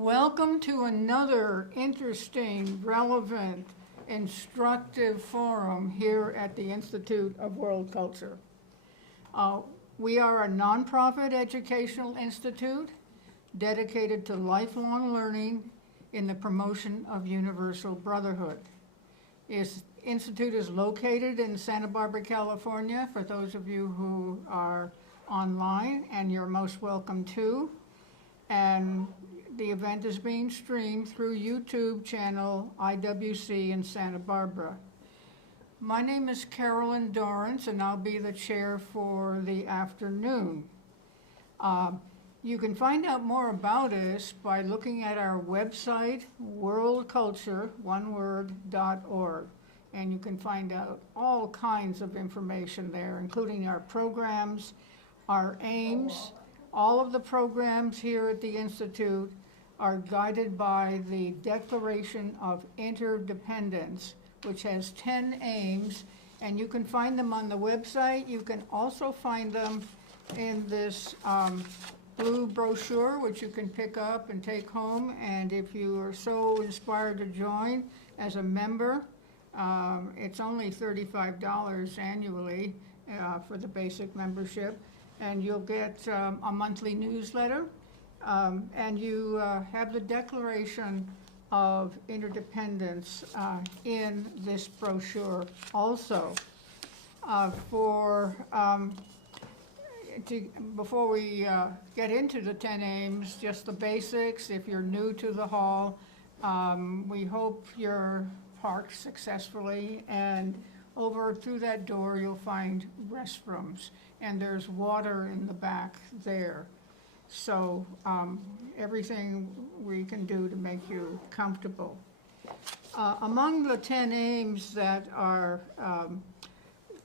Welcome to another interesting, relevant, instructive forum here at the Institute of World Culture. We are a nonprofit educational institute dedicated to lifelong learning in the promotion of universal brotherhood. This institute is located in Santa Barbara, California, for those of you who are online, and you're most welcome too. And the event is being streamed through YouTube channel IWC in Santa Barbara. My name is Carolyn Dorrance, and I'll be the chair for the afternoon. You can find out more about us by looking at our website, worldculture.org, and you can find out all kinds of information there, including our programs, our aims. All of the programs here at the Institute are guided by the Declaration of Interdependence, which has 10 aims, and you can find them on the website. You can also find them in this blue brochure, which you can pick up and take home, and if you are so inspired to join as a member, it's only $35 annually for the basic membership, and you'll get a monthly newsletter. And you have the Declaration of Interdependence in this brochure also. Before we get into the 10 aims, just the basics. If you're new to the hall, we hope you're parked successfully, and over through that door you'll find restrooms, and there's water in the back there. So everything we can do to make you comfortable. Among the 10 aims that are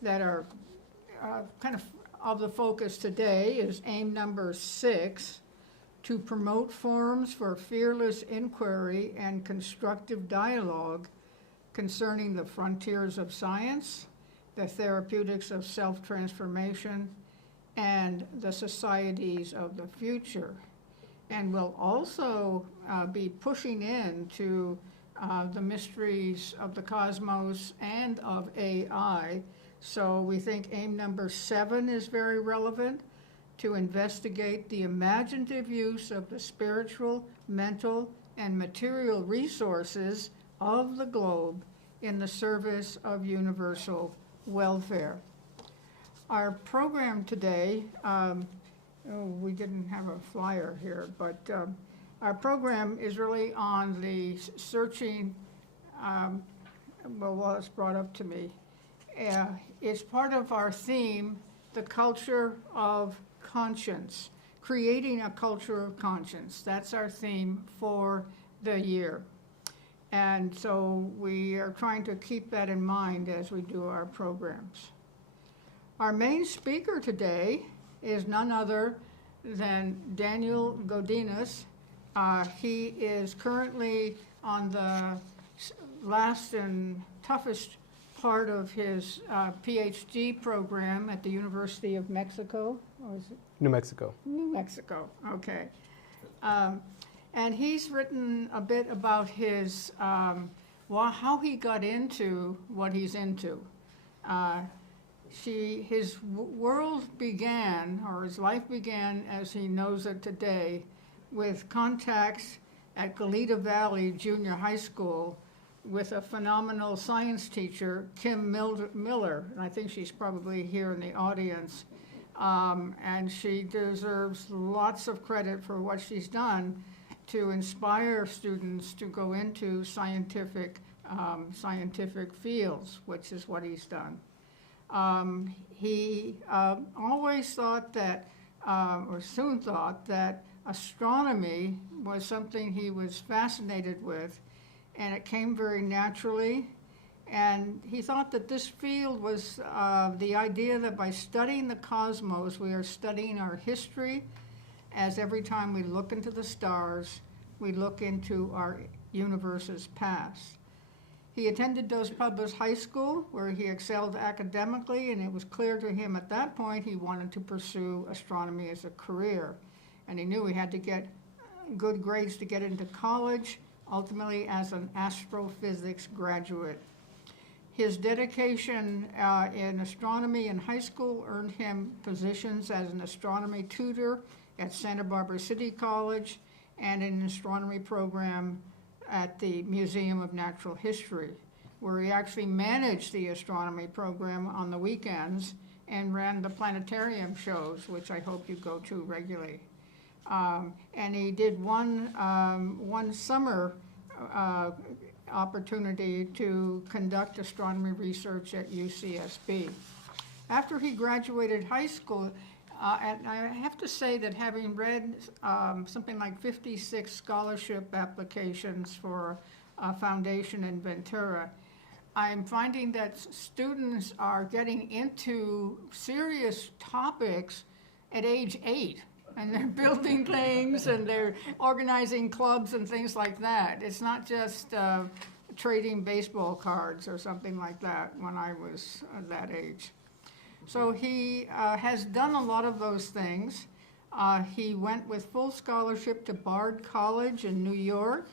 kind of the focus today is aim number 6, to promote forums for fearless inquiry and constructive dialogue concerning the frontiers of science, the therapeutics of self-transformation, and the societies of the future. And we'll also be pushing into the mysteries of the cosmos and of AI. So we think aim number 7 is very relevant, to investigate the imaginative use of the spiritual, mental, and material resources of the globe in the service of universal welfare. Our program today, we didn't have a flyer here, but our program is really on the searching, well, it's brought up to me. It's part of our theme, the culture of conscience, creating a culture of conscience. That's our theme for the year. And so we are trying to keep that in mind as we do our programs. Our main speaker today is none other than Daniel Godinez. He is currently on the last and toughest part of his Ph.D. program at the University of Mexico. Or is it? New Mexico. New Mexico, okay. And he's written a bit about his, how he got into what he's into. His world began, or his life began as he knows it today, with contacts at Goleta Valley Junior High School with a phenomenal science teacher, Kim Miller, and I think she's probably here in the audience. And she deserves lots of credit for what she's done to inspire students to go into scientific fields, which is what he's done. He always thought that, or soon thought that astronomy was something he was fascinated with, and it came very naturally. And he thought that this field was the idea that by studying the cosmos, we are studying our history, as every time we look into the stars, we look into our universe's past. He attended Dos Pueblos High School, where he excelled academically, and it was clear to him at that point he wanted to pursue astronomy as a career. And he knew he had to get good grades to get into college, ultimately as an astrophysics graduate. His dedication in astronomy in high school earned him positions as an astronomy tutor at Santa Barbara City College and in an astronomy program at the Museum of Natural History, where he actually managed the astronomy program on the weekends and ran the planetarium shows, which I hope you go to regularly. And he did one summer opportunity to conduct astronomy research at UCSB. After he graduated high school, and I have to say that having read something like 56 scholarship applications for a foundation in Ventura, I'm finding that students are getting into serious topics at age 8. And they're building things and they're organizing clubs and things like that. It's not just trading baseball cards or something like that when I was that age. So he has done a lot of those things. He went with full scholarship to Bard College in New York,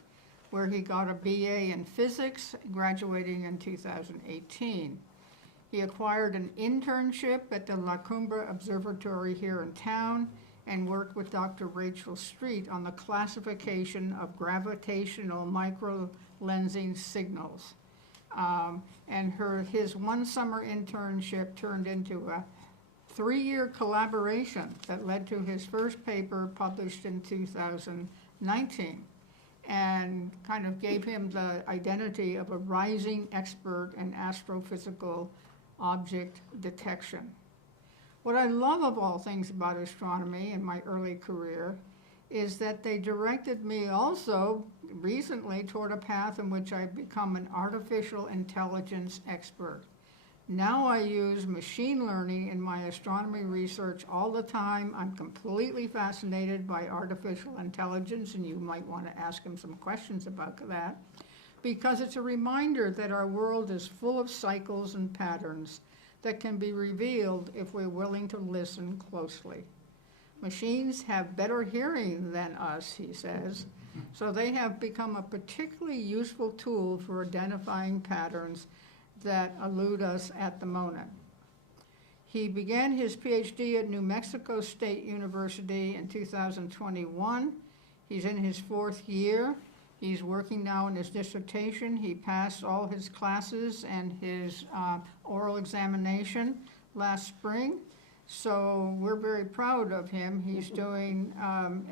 where he got a BA in physics, graduating in 2018. He acquired an internship at the La Cumbre Observatory here in town and worked with Dr. Rachel Street on the classification of gravitational microlensing signals. And his one summer internship turned into a 3-year collaboration that led to his first paper published in 2019 and kind of gave him the identity of a rising expert in astrophysical object detection. What I love of all things about astronomy in my early career is that they directed me also recently toward a path in which I've become an artificial intelligence expert. Now I use machine learning in my astronomy research all the time. I'm completely fascinated by artificial intelligence, and you might want to ask him some questions about that, because it's a reminder that our world is full of cycles and patterns that can be revealed if we're willing to listen closely. Machines have better hearing than us, he says, so they have become a particularly useful tool for identifying patterns that elude us at the moment. He began his Ph.D. at New Mexico State University in 2021. He's in his 4th year. He's working now on his dissertation. He passed all his classes and his oral examination last spring. So we're very proud of him. He's doing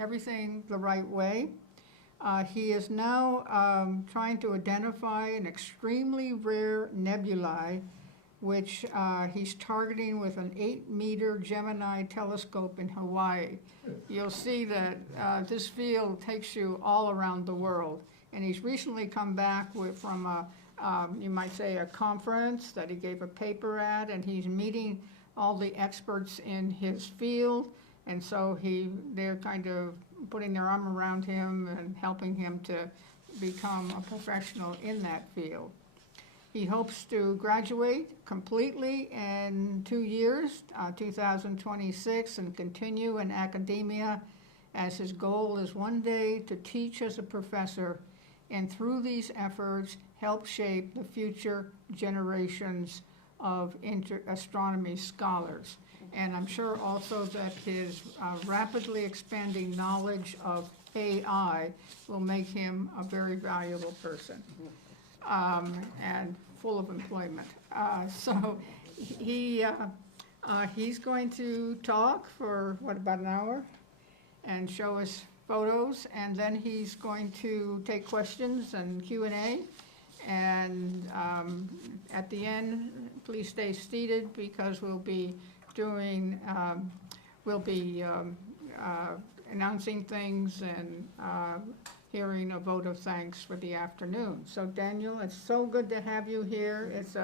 everything the right way. He is now trying to identify an extremely rare nebulae, which he's targeting with an 8-meter Gemini telescope in Hawaii. You'll see that this field takes you all around the world. And he's recently come back from a, you might say, a conference that he gave a paper at, and he's meeting all the experts in his field. And so they're kind of putting their arm around him and helping him to become a professional in that field. He hopes to graduate completely in 2 years, 2026, and continue in academia, as his goal is one day to teach as a professor, and through these efforts help shape the future generations of astronomy scholars. And I'm sure also that his rapidly expanding knowledge of AI will make him a very valuable person. And full of employment. So he's going to talk for, about an hour and show us photos, and then he's going to take questions and Q&A. And at the end, please stay seated because we'll be doing, announcing things and hearing a vote of thanks for the afternoon. So Daniel, it's so good to have you here. It's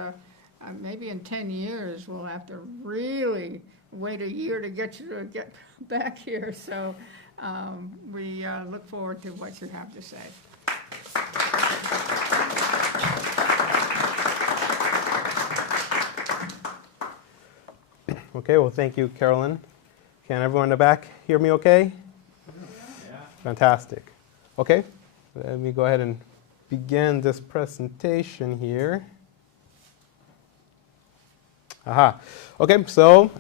maybe in 10 years we'll have to really wait a year to get you to get back here. So we look forward to what you have to say. Okay, well, thank you, Carolyn. Can everyone in the back hear me okay? Fantastic. Okay, let me go ahead and begin this presentation here. Aha. Okay, so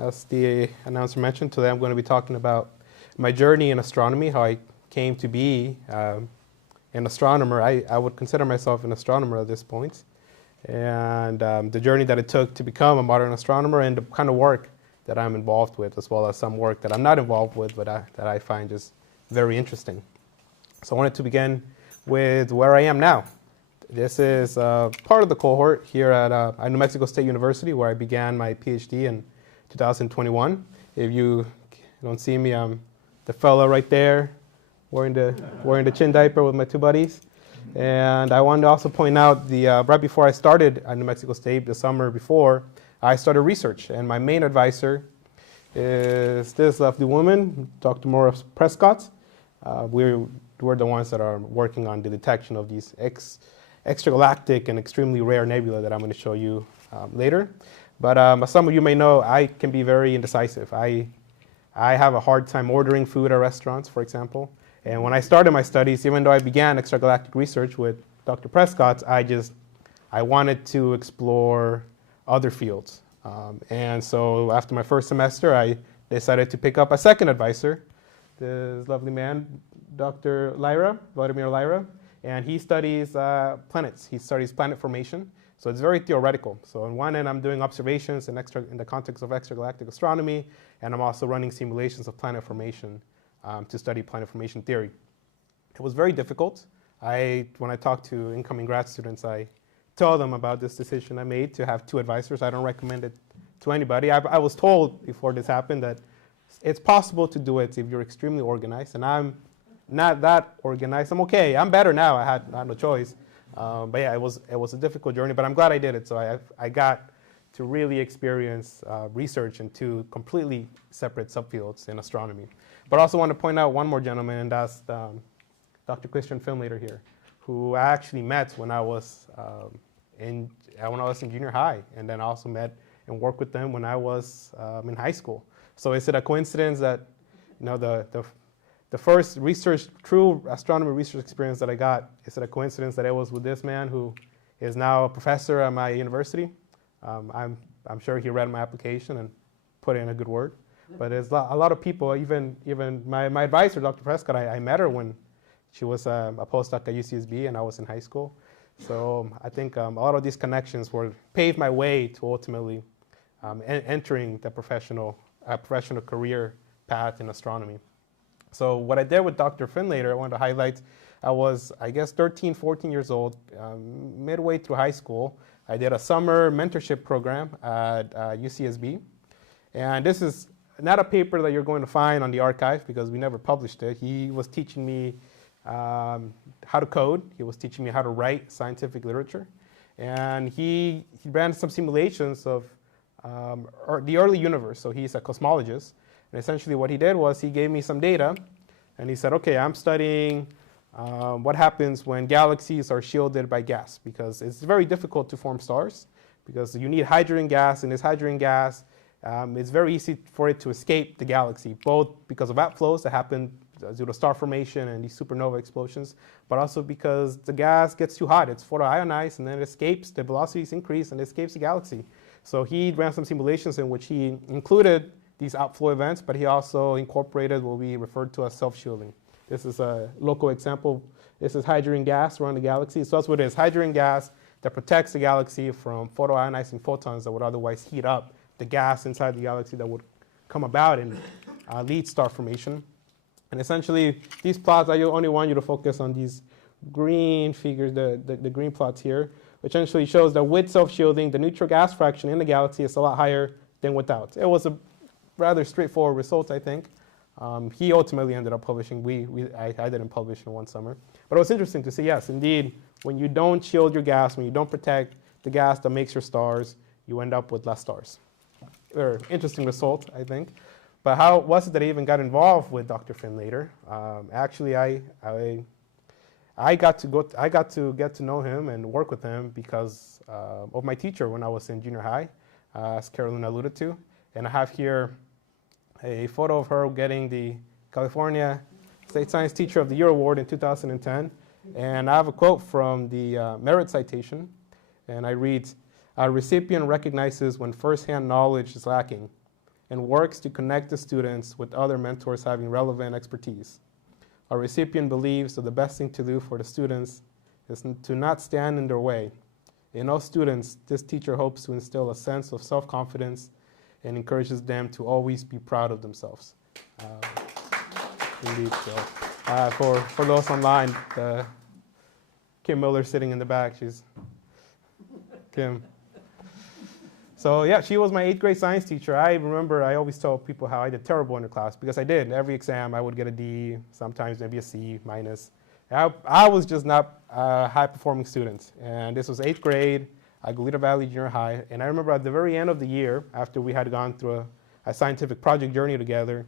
as the announcer mentioned, today I'm going to be talking about my journey in astronomy, how I came to be an astronomer. I would consider myself an astronomer at this point, and the journey that it took to become a modern astronomer and the kind of work that I'm involved with, as well as some work that I'm not involved with, but that I find just very interesting. So I wanted to begin with where I am now. This is part of the cohort here at New Mexico State University, where I began my Ph.D. in 2021. If you don't see me, I'm the fellow right there wearing the chin diaper with my two buddies. And I wanted to also point out right before I started at New Mexico State, the summer before, I started research. And my main advisor is this lovely woman, Dr. Maura Prescott. We're the ones that are working on the detection of these extragalactic and extremely rare nebula that I'm going to show you later. But as some of you may know, I can be very indecisive. I have a hard time ordering food at restaurants, for example. And when I started my studies, even though I began extragalactic research with Dr. Prescott, I wanted to explore other fields. And so after my first semester, I decided to pick up a second advisor, this lovely man, Dr. Vladimir Lyra. And he studies planets. He studies planet formation. So it's very theoretical. So on one end, I'm doing observations in the context of extragalactic astronomy, and I'm also running simulations of planet formation to study planet formation theory. It was very difficult. When I talk to incoming grad students, I tell them about this decision I made to have two advisors. I don't recommend it to anybody. I was told before this happened that it's possible to do it if you're extremely organized, and I'm not that organized. I'm okay. I'm better now. I had no choice. But yeah, it was a difficult journey, but I'm glad I did it. So I got to really experience research in two completely separate subfields in astronomy. But I also want to point out one more gentleman, and that's Dr. Christian Filmlater here, who I actually met when I was in junior high, and then I also met and worked with them when I was in high school. So is it a coincidence that the first true astronomy research experience that I got, is it a coincidence that it was with this man who is now a professor at my university? I'm sure he read my application and put in a good word. But there's a lot of people, even my advisor, Dr. Prescott, I met her when she was a postdoc at UCSB and I was in high school. So I think a lot of these connections paved my way to ultimately entering the professional career path in astronomy. So what I did with Dr. Finlater, I wanted to highlight, I was, 13, 14 years old, midway through high school. I did a summer mentorship program at UCSB. And this is not a paper that you're going to find on the archive because we never published it. He was teaching me how to code. He was teaching me how to write scientific literature. And he ran some simulations of the early universe. So he's a cosmologist. And essentially what he did was he gave me some data, and he said, okay, I'm studying what happens when galaxies are shielded by gas, because it's very difficult to form stars, because you need hydrogen gas, and this hydrogen gas, it's very easy for it to escape the galaxy, both because of outflows that happen due to star formation and these supernova explosions, but also because the gas gets too hot. It's photoionized, and then it escapes, the velocities increase, and it escapes the galaxy. So he ran some simulations in which he included these outflow events, but he also incorporated what we refer to as self-shielding. This is a local example. This is hydrogen gas around the galaxy. So that's what it is, hydrogen gas that protects the galaxy from photoionizing photons that would otherwise heat up the gas inside the galaxy that would come about and lead star formation. And essentially, these plots, I only want you to focus on these green figures, the green plots here, which essentially shows that with self-shielding, the neutral gas fraction in the galaxy is a lot higher than without. It was a rather straightforward result, I think. He ultimately ended up publishing. I didn't publish in one summer. But it was interesting to see, yes, indeed, when you don't shield your gas, when you don't protect the gas that makes your stars, you end up with less stars. Very interesting result, I think. But how was it that I even got involved with Dr. Finlater? Actually, I got to get to know him and work with him because of my teacher when I was in junior high, as Carolina alluded to. And I have here a photo of her getting the California State Science Teacher of the Year Award in 2010. And I have a quote from the merit citation, and I read, "Our recipient recognizes when firsthand knowledge is lacking and works to connect the students with other mentors having relevant expertise. Our recipient believes that the best thing to do for the students is to not stand in their way. In all students, this teacher hopes to instill a sense of self-confidence and encourages them to always be proud of themselves." Indeed. So, for those online, Kim Miller sitting in the back. She's Kim. So yeah, she was my 8th grade science teacher. I remember I always told people how I did terrible in her class, because I did. Every exam I would get a D, sometimes maybe a C minus. I was just not a high-performing student. And this was 8th grade, Goleta Valley Junior High. And I remember at the very end of the year, after we had gone through a scientific project journey together,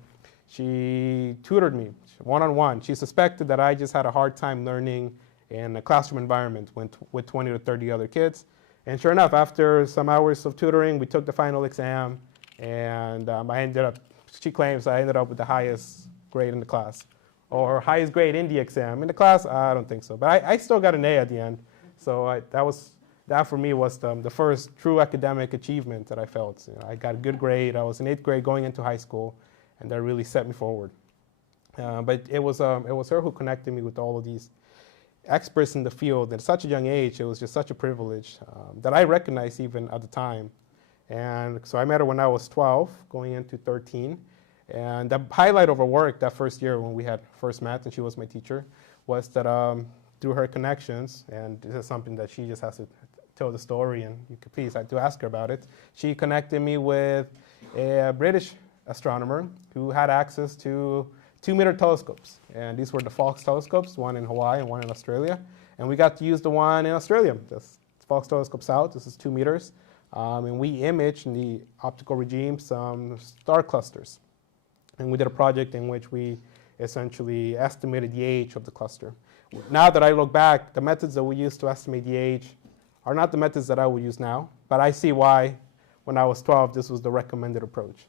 she tutored me one-on-one. She suspected that I just had a hard time learning in a classroom environment with 20 to 30 other kids. And sure enough, after some hours of tutoring, we took the final exam, and she claims I ended up with the highest grade in the class, or highest grade in the exam. In the class, I don't think so, but I still got an A at the end. So that for me was the first true academic achievement that I felt. You know, I got a good grade. I was in 8th grade going into high school, and that really set me forward. But it was her who connected me with all of these experts in the field at such a young age. It was just such a privilege that I recognized even at the time. And so I met her when I was 12, going into 13. And the highlight of her work that first year when we had first met and she was my teacher was that through her connections, and this is something that she just has to tell the story, and you could please have to ask her about it. She connected me with a British astronomer who had access to 2-meter telescopes. And these were the Fox telescopes, one in Hawaii and one in Australia. And we got to use the one in Australia, this Fox telescope south. This is 2 meters. And we imaged in the optical regime some star clusters. And we did a project in which we essentially estimated the age of the cluster. Now that I look back, the methods that we used to estimate the age are not the methods that I would use now. But I see why, when I was 12, this was the recommended approach.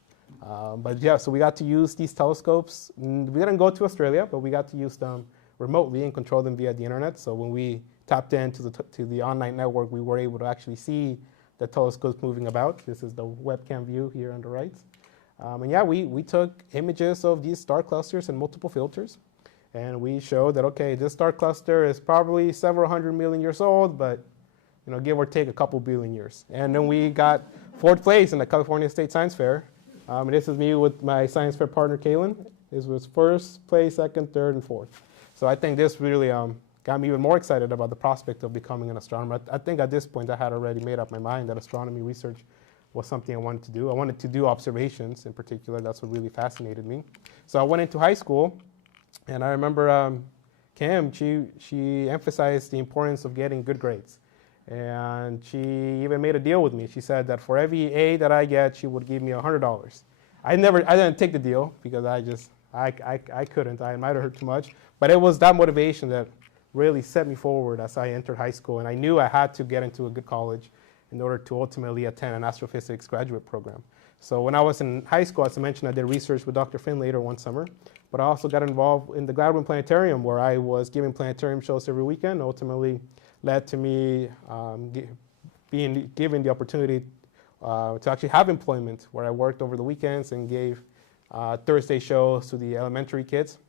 But yeah, so we got to use these telescopes. We didn't go to Australia, but we got to use them remotely and control them via the internet. So when we tapped into the online network, we were able to actually see the telescopes moving about. This is the webcam view here on the right. And yeah, we took images of these star clusters and multiple filters. And we showed that, okay, this star cluster is probably several hundred million years old, but give or take a couple billion years. And then we got 4th place in the California State Science Fair. And this is me with my science fair partner, Kaylin. This was 1st place, 2nd, 3rd, and 4th. So I think this really got me even more excited about the prospect of becoming an astronomer. I think at this point I had already made up my mind that astronomy research was something I wanted to do. I wanted to do observations in particular. That's what really fascinated me. So I went into high school, and I remember Kim, she emphasized the importance of getting good grades. And she even made a deal with me. She said that for every A that I get, she would give me $100. I didn't take the deal because I couldn't. I admired her too much. But it was that motivation that really set me forward as I entered high school. And I knew I had to get into a good college in order to ultimately attend an astrophysics graduate program. So when I was in high school, as I mentioned, I did research with Dr. Finlater one summer. But I also got involved in the Gladwin Planetarium, where I was giving planetarium shows every weekend. Ultimately led to me being given the opportunity to actually have employment, where I worked over the weekends and gave Thursday shows to the elementary kids.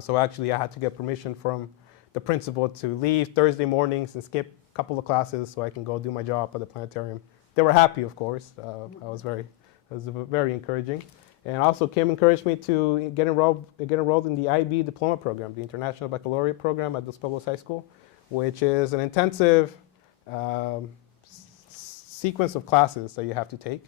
So actually I had to get permission from the principal to leave Thursday mornings and skip a couple of classes so I can go do my job at the planetarium. They were happy, of course. It was very encouraging. And also Kim encouraged me to get enrolled in the IB diploma program, the International Baccalaureate program at Dos Pueblos High School, which is an intensive sequence of classes that you have to take,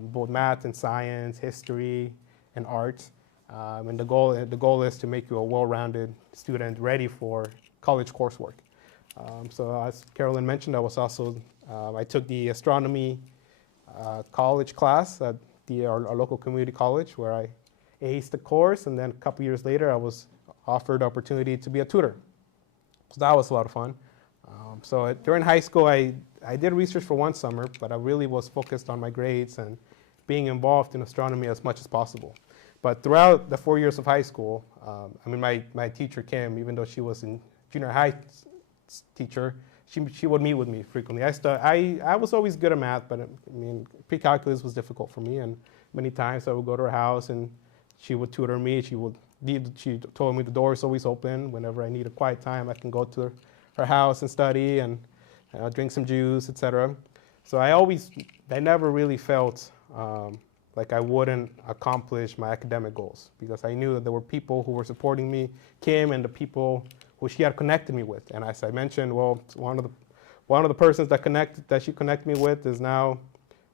both math and science, history, and art. And the goal is to make you a well-rounded student ready for college coursework. So as Carolyn mentioned, I took the astronomy college class at our local community college, where I aced the course, and then a couple years later I was offered the opportunity to be a tutor. So that was a lot of fun. So during high school, I did research for one summer, but I really was focused on my grades and being involved in astronomy as much as possible. But throughout the 4 years of high school, my teacher, Kim, even though she was in junior high teacher, she would meet with me frequently. I was always good at math, but pre-calculus was difficult for me, and many times I would go to her house and she would tutor me. She told me the door is always open. Whenever I need a quiet time, I can go to her house and study and drink some juice, etc. So I never really felt like I wouldn't accomplish my academic goals, because I knew that there were people who were supporting me, Kim, and the people who she had connected me with. And as I mentioned, well, one of the persons that she connected me with is now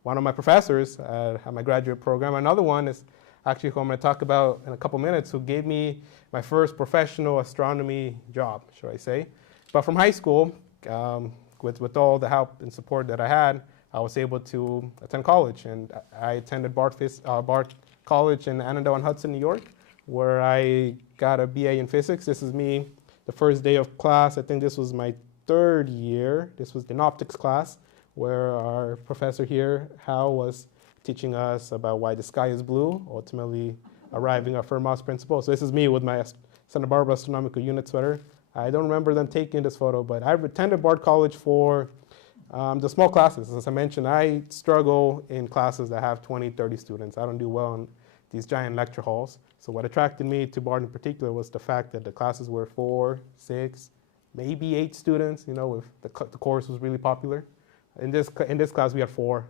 one of my professors at my graduate program. Another one is actually who I'm going to talk about in a couple minutes, who gave me my first professional astronomy job, should I say. But from high school, with all the help and support that I had, I was able to attend college. And I attended Bard College in Annandale-on-Hudson, New York, where I got a BA in physics. This is me, the first day of class. I think this was my third year. This was the optics class, where our professor here, Hal, was teaching us about why the sky is blue, ultimately arriving at Fermat's principle. So this is me with my Santa Barbara Astronomical Unit sweater. I don't remember them taking this photo, but I've attended Bard College for the small classes. As I mentioned, I struggle in classes that have 20, 30 students. I don't do well in these giant lecture halls. So what attracted me to Bard in particular was the fact that the classes were 4, 6, maybe 8 students. If the course was really popular. In this class, we had 4,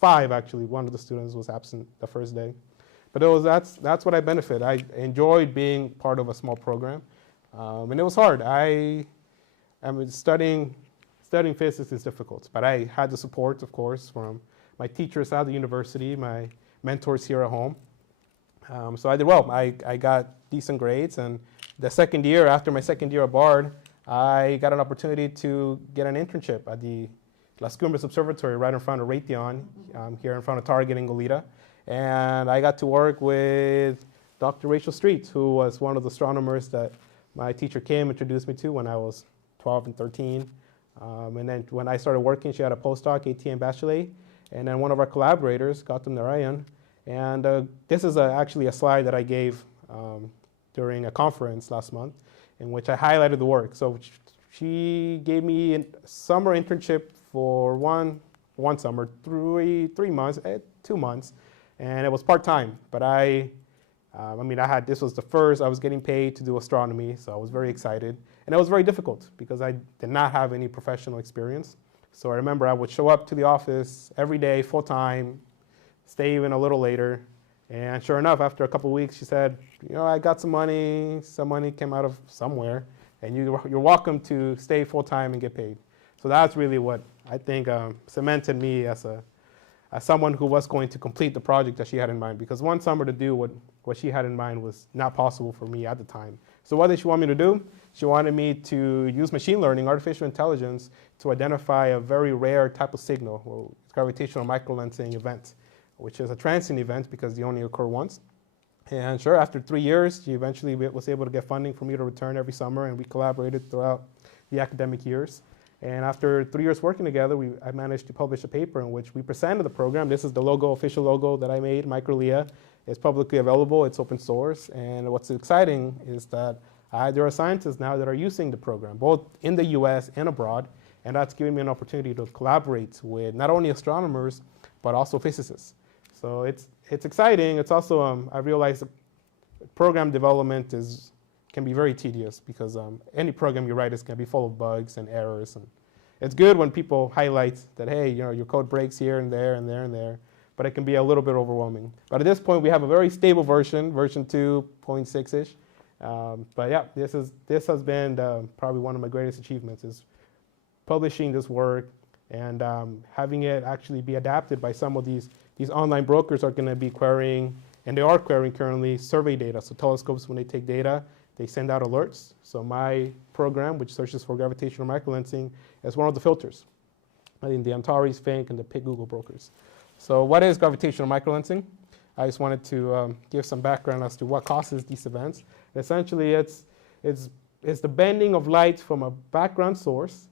5 actually. One of the students was absent the first day. But that's what I benefit. I enjoyed being part of a small program, and it was hard. Studying physics is difficult, but I had the support, of course, from my teachers at the university, my mentors here at home. So I did well. I got decent grades, and after my second year at Bard, I got an opportunity to get an internship at the Las Cumbres Observatory right in front of Raytheon, here in front of Target in Goleta. And I got to work with Dr. Rachel Street, who was one of the astronomers that my teacher Kim introduced me to when I was 12 and 13. And then when I started working, she had a postdoc, ATM Bachelet, and then one of our collaborators, Gautam Narayan. And this is actually a slide that I gave during a conference last month, in which I highlighted the work. So she gave me a summer internship for one summer, 3 months, 2 months, and it was part-time. But this was the first I was getting paid to do astronomy, so I was very excited. And it was very difficult because I did not have any professional experience. So I remember I would show up to the office every day, full-time, stay even a little later. And sure enough, after a couple of weeks, she said, I got some money came out of somewhere, and you're welcome to stay full-time and get paid. So that's really what I think cemented me as someone who was going to complete the project that she had in mind, because one summer to do what she had in mind was not possible for me at the time. So what did she want me to do? She wanted me to use machine learning, artificial intelligence, to identify a very rare type of signal, gravitational microlensing event, which is a transient event because they only occur once. And sure, after 3 years, she eventually was able to get funding for me to return every summer, and we collaborated throughout the academic years. And after 3 years working together, I managed to publish a paper in which we presented the program. This is the official logo that I made, MicroLEA. It's publicly available, it's open source. And what's exciting is that there are scientists now that are using the program, both in the US and abroad. And that's giving me an opportunity to collaborate with not only astronomers, but also physicists. So it's exciting. It's also, I realized program development can be very tedious because any program you write is going to be full of bugs and errors. And it's good when people highlight that, hey, your code breaks here and there and there and there, but it can be a little bit overwhelming. But at this point, we have a very stable version 2.6-ish. But yeah, this has been probably one of my greatest achievements, is publishing this work and having it actually be adapted by some of these online brokers are going to be querying, and they are querying currently, survey data. So telescopes, when they take data, they send out alerts. So my program, which searches for gravitational microlensing, is one of the filters in the Antares, Fink, and the PIC Google brokers. So what is gravitational microlensing? I just wanted to give some background as to what causes these events. Essentially, it's the bending of light from a background source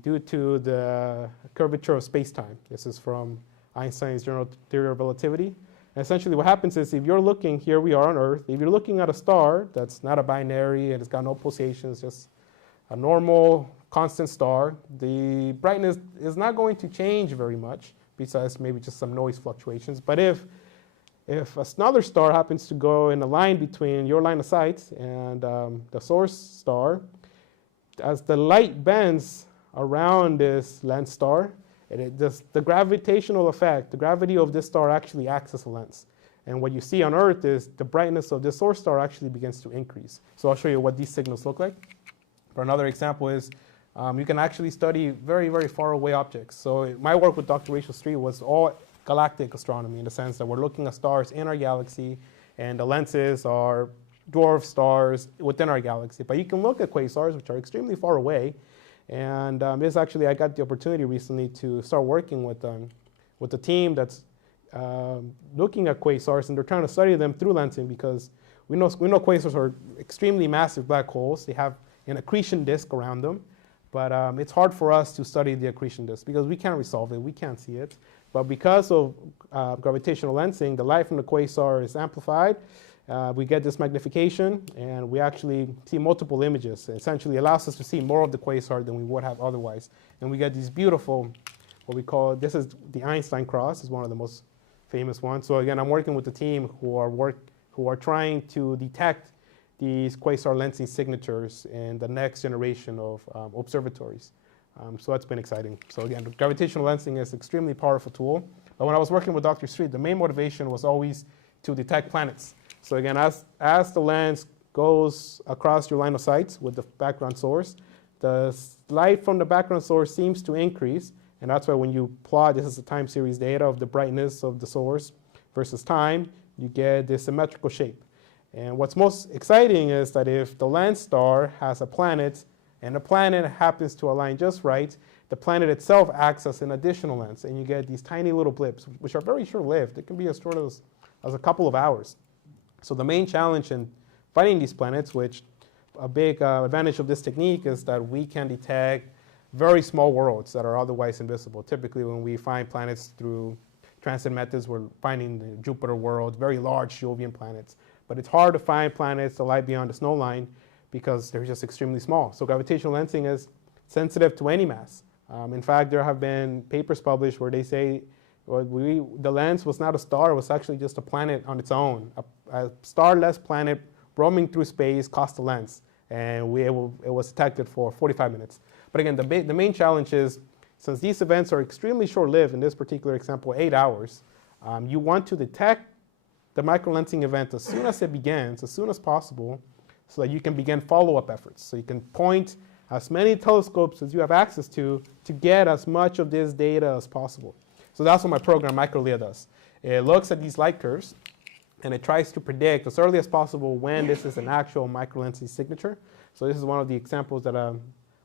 due to the curvature of space-time. This is from Einstein's general theory of relativity. And essentially what happens is if you're looking, here we are on Earth, if you're looking at a star that's not a binary and it's got no pulsations, just a normal constant star, the brightness is not going to change very much, besides maybe just some noise fluctuations. But if another star happens to go in a line between your line of sight and the source star, as the light bends around this lens star, the gravitational effect, the gravity of this star actually acts as a lens. And what you see on Earth is the brightness of this source star actually begins to increase. So I'll show you what these signals look like. For another example is you can actually study very, very far away objects. So my work with Dr. Rachel Street was all galactic astronomy, in the sense that we're looking at stars in our galaxy, and the lenses are dwarf stars within our galaxy. But you can look at quasars, which are extremely far away. And this actually, I got the opportunity recently to start working with a team that's looking at quasars, and they're trying to study them through lensing, because we know quasars are extremely massive black holes. They have an accretion disk around them, but it's hard for us to study the accretion disk because we can't resolve it, we can't see it. But because of gravitational lensing, the light from the quasar is amplified. We get this magnification, and we actually see multiple images. It essentially allows us to see more of the quasar than we would have otherwise. And we get these beautiful, what we call, this is the Einstein cross, is one of the most famous ones. So again, I'm working with a team who are trying to detect these quasar lensing signatures in the next generation of observatories. So that's been exciting. So again, gravitational lensing is an extremely powerful tool. But when I was working with Dr. Street, the main motivation was always to detect planets. So again, as the lens goes across your line of sight with the background source, the light from the background source seems to increase. And that's why when you plot, this is the time series data of the brightness of the source versus time, you get this symmetrical shape. And what's most exciting is that if the lens star has a planet, and the planet happens to align just right, the planet itself acts as an additional lens, and you get these tiny little blips, which are very short-lived. It can be as short as a couple of hours. So the main challenge in finding these planets, which a big advantage of this technique is that we can detect very small worlds that are otherwise invisible. Typically, when we find planets through transit methods, we're finding the Jupiter world, very large Jovian planets. But it's hard to find planets that lie beyond the snow line because they're just extremely small. So gravitational lensing is sensitive to any mass. In fact, there have been papers published where they say the lens was not a star, it was actually just a planet on its own. A starless planet roaming through space cost a lens, and it was detected for 45 minutes. But again, the main challenge is, since these events are extremely short-lived, in this particular example, 8 hours, you want to detect the microlensing event as soon as it begins, as soon as possible, so that you can begin follow-up efforts. So you can point as many telescopes as you have access to get as much of this data as possible. So that's what my program, MicroLEA, does. It looks at these light curves, and it tries to predict as early as possible when this is an actual microlensing signature. So this is one of the examples that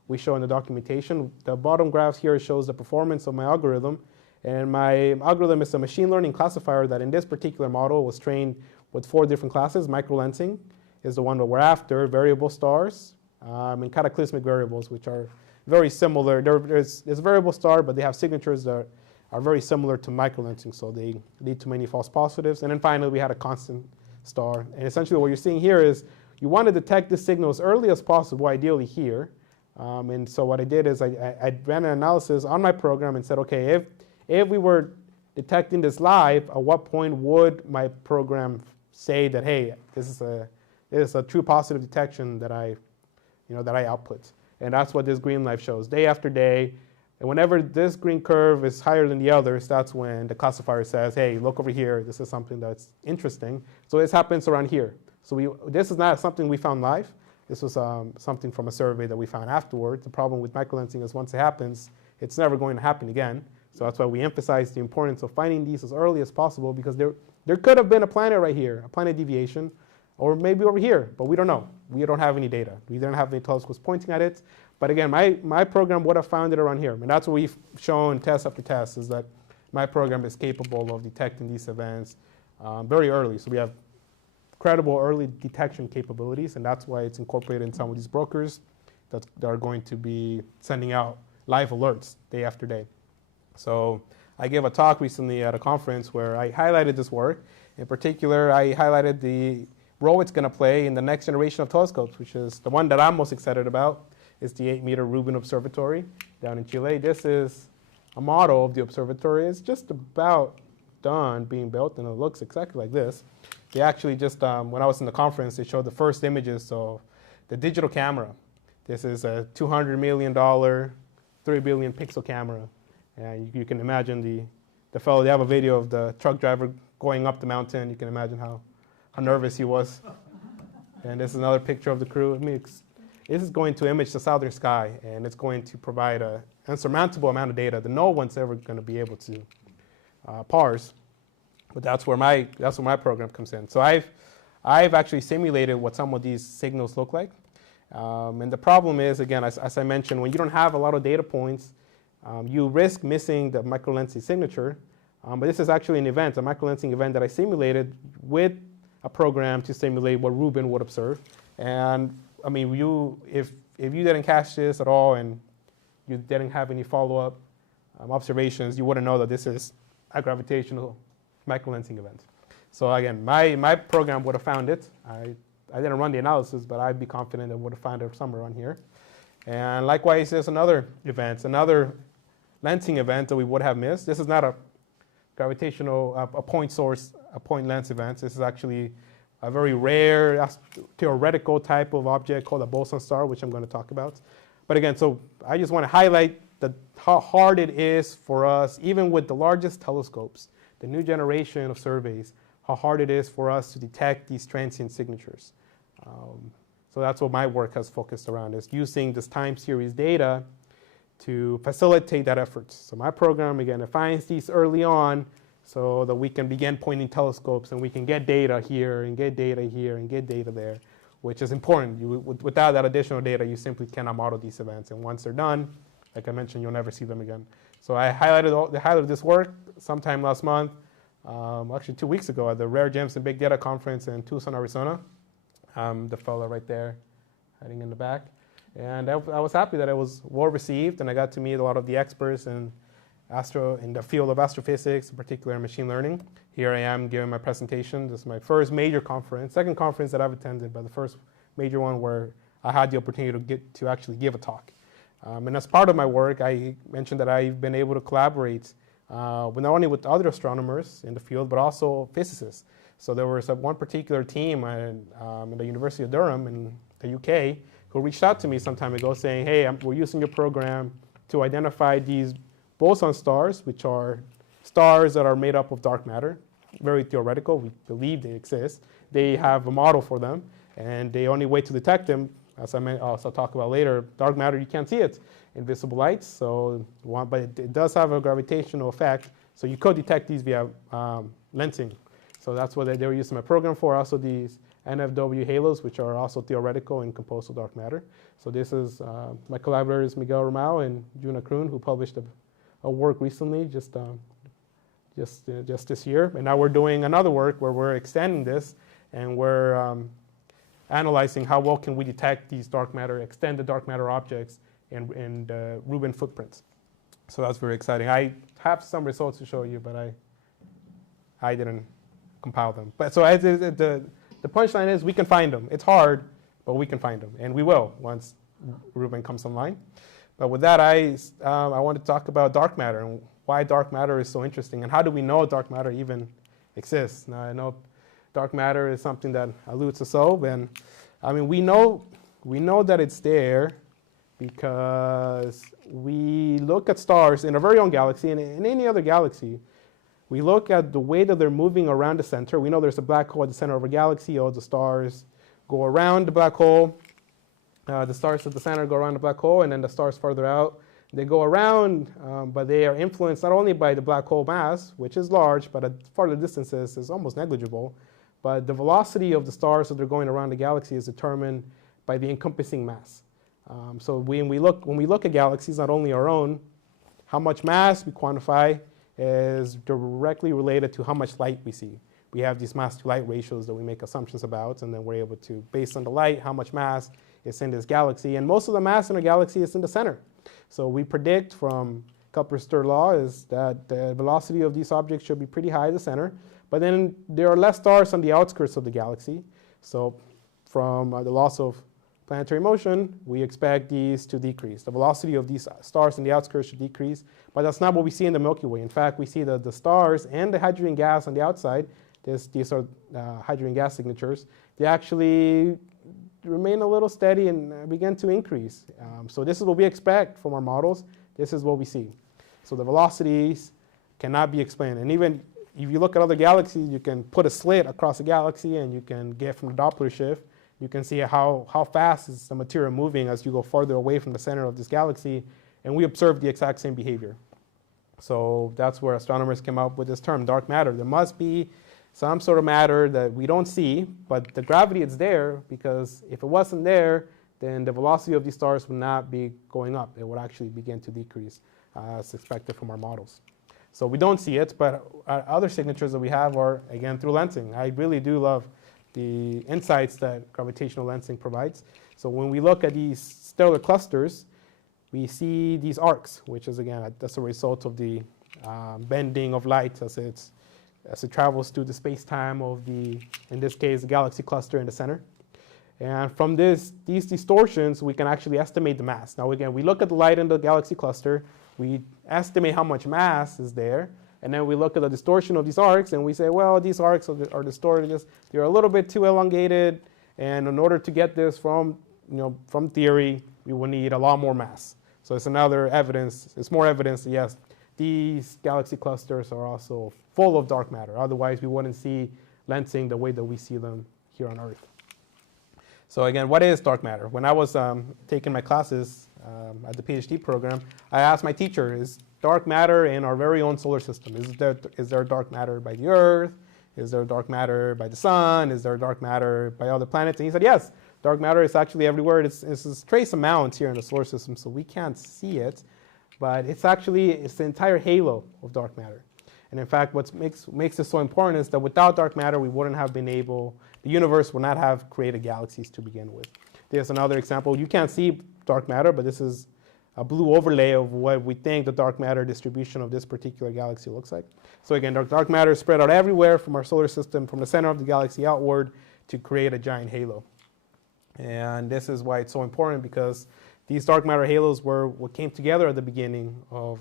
we show in the documentation. The bottom graph here shows the performance of my algorithm. And my algorithm is a machine learning classifier that in this particular model was trained with 4 different classes. Microlensing is the one that we're after, variable stars, and cataclysmic variables, which are very similar. There's a variable star, but they have signatures that are very similar to microlensing, so they lead to many false positives. And then finally, we had a constant star. And essentially what you're seeing here is you want to detect this signal as early as possible, ideally here. And so what I did is I ran an analysis on my program and said, okay, if we were detecting this live, at what point would my program say that, hey, this is a true positive detection that I output? And that's what this green light shows, day after day. And whenever this green curve is higher than the others, that's when the classifier says, hey, look over here, this is something that's interesting. So this happens around here. So this is not something we found live. This was something from a survey that we found afterward. The problem with microlensing is once it happens, it's never going to happen again. So that's why we emphasize the importance of finding these as early as possible, because there could have been a planet right here, a planet deviation, or maybe over here, but we don't know. We don't have any data. We don't have any telescopes pointing at it. But again, my program would have found it around here. And that's what we've shown test after test, is that my program is capable of detecting these events very early. So we have credible early detection capabilities, and that's why it's incorporated in some of these brokers that are going to be sending out live alerts day after day. So I gave a talk recently at a conference where I highlighted this work. In particular, I highlighted the role it's going to play in the next generation of telescopes, which is the one that I'm most excited about, is the 8-meter Rubin Observatory down in Chile. This is a model of the observatory. It's just about done being built, and it looks exactly like this. They actually just, when I was in the conference, they showed the first images of the digital camera. This is a $200 million, 3 billion pixel camera. And you can imagine the fellow, they have a video of the truck driver going up the mountain. You can imagine how nervous he was. And this is another picture of the crew. I mean, this is going to image the southern sky, and it's going to provide an insurmountable amount of data that no one's ever going to be able to parse. But that's where my program comes in. So I've actually simulated what some of these signals look like. And the problem is, again, as I mentioned, when you don't have a lot of data points, you risk missing the microlensing signature. But this is actually an event, a microlensing event that I simulated with a program to simulate what Rubin would observe. And I mean, if you didn't catch this at all and you didn't have any follow-up observations, you wouldn't know that this is a gravitational microlensing event. So again, my program would have found it. I didn't run the analysis, but I'd be confident it would have found it somewhere on here. And likewise, there's another lensing event that we would have missed. This is not a gravitational, a point source, a point lens event. This is actually a very rare theoretical type of object called a boson star, which I'm going to talk about. But again, so I just want to highlight how hard it is for us, even with the largest telescopes, the new generation of surveys, how hard it is for us to detect these transient signatures. So that's what my work has focused around, is using this time series data to facilitate that effort. So my program, again, it finds these early on so that we can begin pointing telescopes and we can get data here and get data here and get data there, which is important. Without that additional data, you simply cannot model these events. And once they're done, like I mentioned, you'll never see them again. So I highlighted this work sometime last month, actually 2 weeks ago at the Rare Gems and Big Data Conference in Tucson, Arizona. The fellow right there hiding in the back. And I was happy that it was well received, and I got to meet a lot of the experts in the field of astrophysics, in particular machine learning. Here I am giving my presentation. This is my first major conference, second conference that I've attended, but the first major one where I had the opportunity to actually give a talk. And as part of my work, I mentioned that I've been able to collaborate not only with other astronomers in the field, but also physicists. So there was one particular team in the University of Durham in the UK who reached out to me some time ago saying, hey, we're using your program to identify these boson stars, which are stars that are made up of dark matter. Very theoretical. We believe they exist. They have a model for them, and the only way to detect them, as I'll talk about later, dark matter, you can't see it in visible light, but it does have a gravitational effect, so you could detect these via lensing. So that's what they were using my program for. Also these NFW halos, which are also theoretical and composed of dark matter. So this is my collaborators Miguel Romao and Juna Kroon, who published a work recently, just this year. And now we're doing another work where we're extending this, and we're analyzing how well can we detect these dark matter, extended dark matter objects in Rubin footprints. So that's very exciting. I have some results to show you, but I didn't compile them. But so the punchline is we can find them. It's hard, but we can find them, and we will once Rubin comes online. But with that, I want to talk about dark matter and why dark matter is so interesting, and how do we know dark matter even exists. Now I know dark matter is something that eludes us all, and I mean we know that it's there because we look at stars in our very own galaxy and in any other galaxy. We look at the way that they're moving around the center. We know there's a black hole at the center of a galaxy. All the stars go around the black hole. The stars at the center go around the black hole, and then the stars farther out, they go around, but they are influenced not only by the black hole mass, which is large, but at farther distances is almost negligible, but the velocity of the stars that they're going around the galaxy is determined by the encompassing mass. So when we look at galaxies, not only our own, how much mass we quantify is directly related to how much light we see. We have these mass to light ratios that we make assumptions about, and then we're able to, based on the light, how much mass is in this galaxy. And most of the mass in a galaxy is in the center. So we predict from Kepler's third law is that the velocity of these objects should be pretty high at the center, but then there are less stars on the outskirts of the galaxy. So from the loss of planetary motion, we expect these to decrease. The velocity of these stars in the outskirts should decrease, but that's not what we see in the Milky Way. In fact, we see that the stars and the hydrogen gas on the outside, these are hydrogen gas signatures, they actually remain a little steady and begin to increase. So this is what we expect from our models. This is what we see. So the velocities cannot be explained. And even if you look at other galaxies, you can put a slit across a galaxy and you can get from the Doppler shift, you can see how fast is the material moving as you go farther away from the center of this galaxy. And we observe the exact same behavior. So that's where astronomers came up with this term, dark matter. There must be some sort of matter that we don't see, but the gravity is there, because if it wasn't there, then the velocity of these stars would not be going up. It would actually begin to decrease as expected from our models. So we don't see it, but other signatures that we have are, again, through lensing. I really do love the insights that gravitational lensing provides. So when we look at these stellar clusters, we see these arcs, which is, again, that's a result of the bending of light as it travels through the space-time of the, in this case, the galaxy cluster in the center. And from these distortions, we can actually estimate the mass. Now, again, we look at the light in the galaxy cluster, we estimate how much mass is there, and then we look at the distortion of these arcs, and we say, well, these arcs are distorted, they're a little bit too elongated, and in order to get this from theory, we will need a lot more mass. So it's another evidence, it's more evidence that, yes, these galaxy clusters are also full of dark matter. Otherwise, we wouldn't see lensing the way that we see them here on Earth. So again, what is dark matter? When I was taking my classes at the Ph.D. program, I asked my teacher, is dark matter in our very own solar system? Is there dark matter by the Earth? Is there dark matter by the Sun? Is there dark matter by other planets? And he said, yes, dark matter is actually everywhere. It's trace amounts here in the solar system, so we can't see it. But it's the entire halo of dark matter. And in fact, what makes this so important is that without dark matter, we wouldn't have been able, the universe would not have created galaxies to begin with. There's another example. You can't see dark matter, but this is a blue overlay of what we think the dark matter distribution of this particular galaxy looks like. So again, dark matter is spread out everywhere from our solar system, from the center of the galaxy outward to create a giant halo. And this is why it's so important, because these dark matter halos were what came together at the beginning of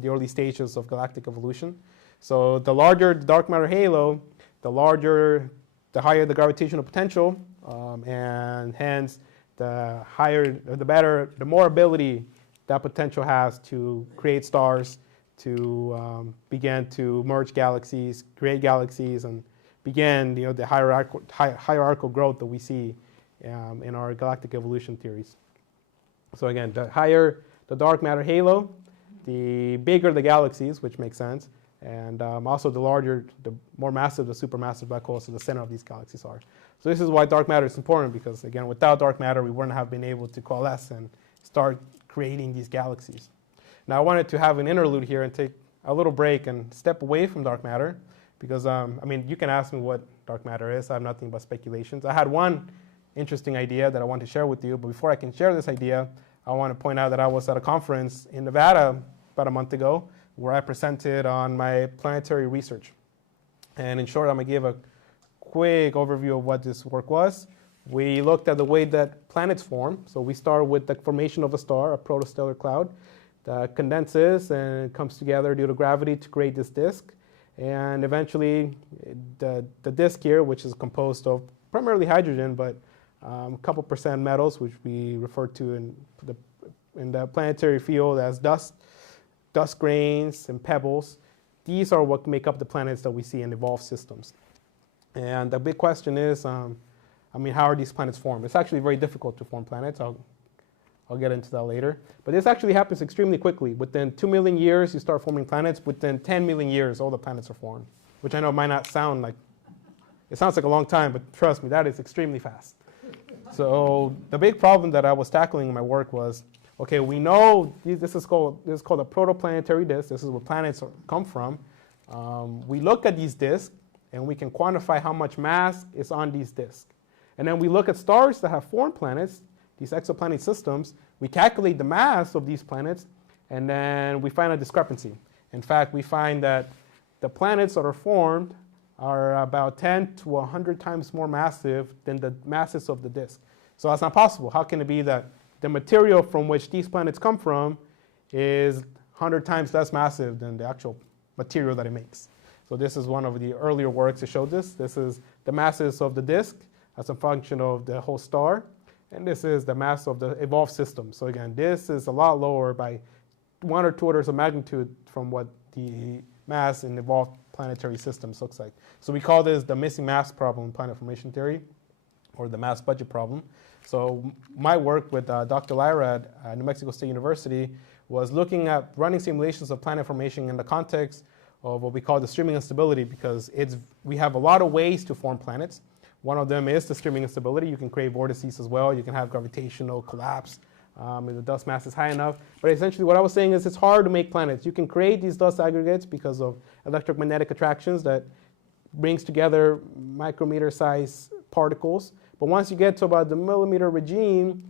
the early stages of galactic evolution. So the larger the dark matter halo, the higher the gravitational potential, and hence the more ability that potential has to create stars, to begin to merge galaxies, create galaxies, and begin the hierarchical growth that we see in our galactic evolution theories. So again, the higher the dark matter halo, the bigger the galaxies, which makes sense, and also the more massive the supermassive black holes at the center of these galaxies are. So this is why dark matter is important, because again, without dark matter, we wouldn't have been able to coalesce and start creating these galaxies. Now I wanted to have an interlude here and take a little break and step away from dark matter, because you can ask me what dark matter is. I have nothing but speculations. I had one interesting idea that I want to share with you, but before I can share this idea, I want to point out that I was at a conference in Nevada about a month ago where I presented on my planetary research. And in short, I'm going to give a quick overview of what this work was. We looked at the way that planets form. So we start with the formation of a star, a protostellar cloud, that condenses and comes together due to gravity to create this disk. And eventually, the disk here, which is composed of primarily hydrogen, but a couple percent metals, which we refer to in the planetary field as dust grains and pebbles. These are what make up the planets that we see in evolved systems. And the big question is, how are these planets formed? It's actually very difficult to form planets. I'll get into that later. But this actually happens extremely quickly. Within 2 million years, you start forming planets. Within 10 million years, all the planets are formed, which I know might not sound like, it sounds like a long time, but trust me, that is extremely fast. So the big problem that I was tackling in my work was, okay, we know this is called a protoplanetary disk. This is where planets come from. We look at these disks, and we can quantify how much mass is on these disks. And then we look at stars that have formed planets, these exoplanet systems. We calculate the mass of these planets, and then we find a discrepancy. In fact, we find that the planets that are formed are about 10 to 100 times more massive than the masses of the disk. So that's not possible. How can it be that the material from which these planets come from is 100 times less massive than the actual material that it makes? So this is one of the earlier works that showed this. This is the masses of the disk as a function of the whole star. And this is the mass of the evolved system. So again, this is a lot lower by 1 or 2 orders of magnitude from what the mass in evolved planetary systems looks like. So we call this the missing mass problem in planet formation theory, or the mass budget problem. So my work with Dr. Lyra at New Mexico State University was looking at running simulations of planet formation in the context of what we call the streaming instability, because we have a lot of ways to form planets. One of them is the streaming instability. You can create vortices as well. You can have gravitational collapse if the dust mass is high enough. But essentially what I was saying is it's hard to make planets. You can create these dust aggregates because of electromagnetic attractions that brings together micrometer size particles. But once you get to about the millimeter regime,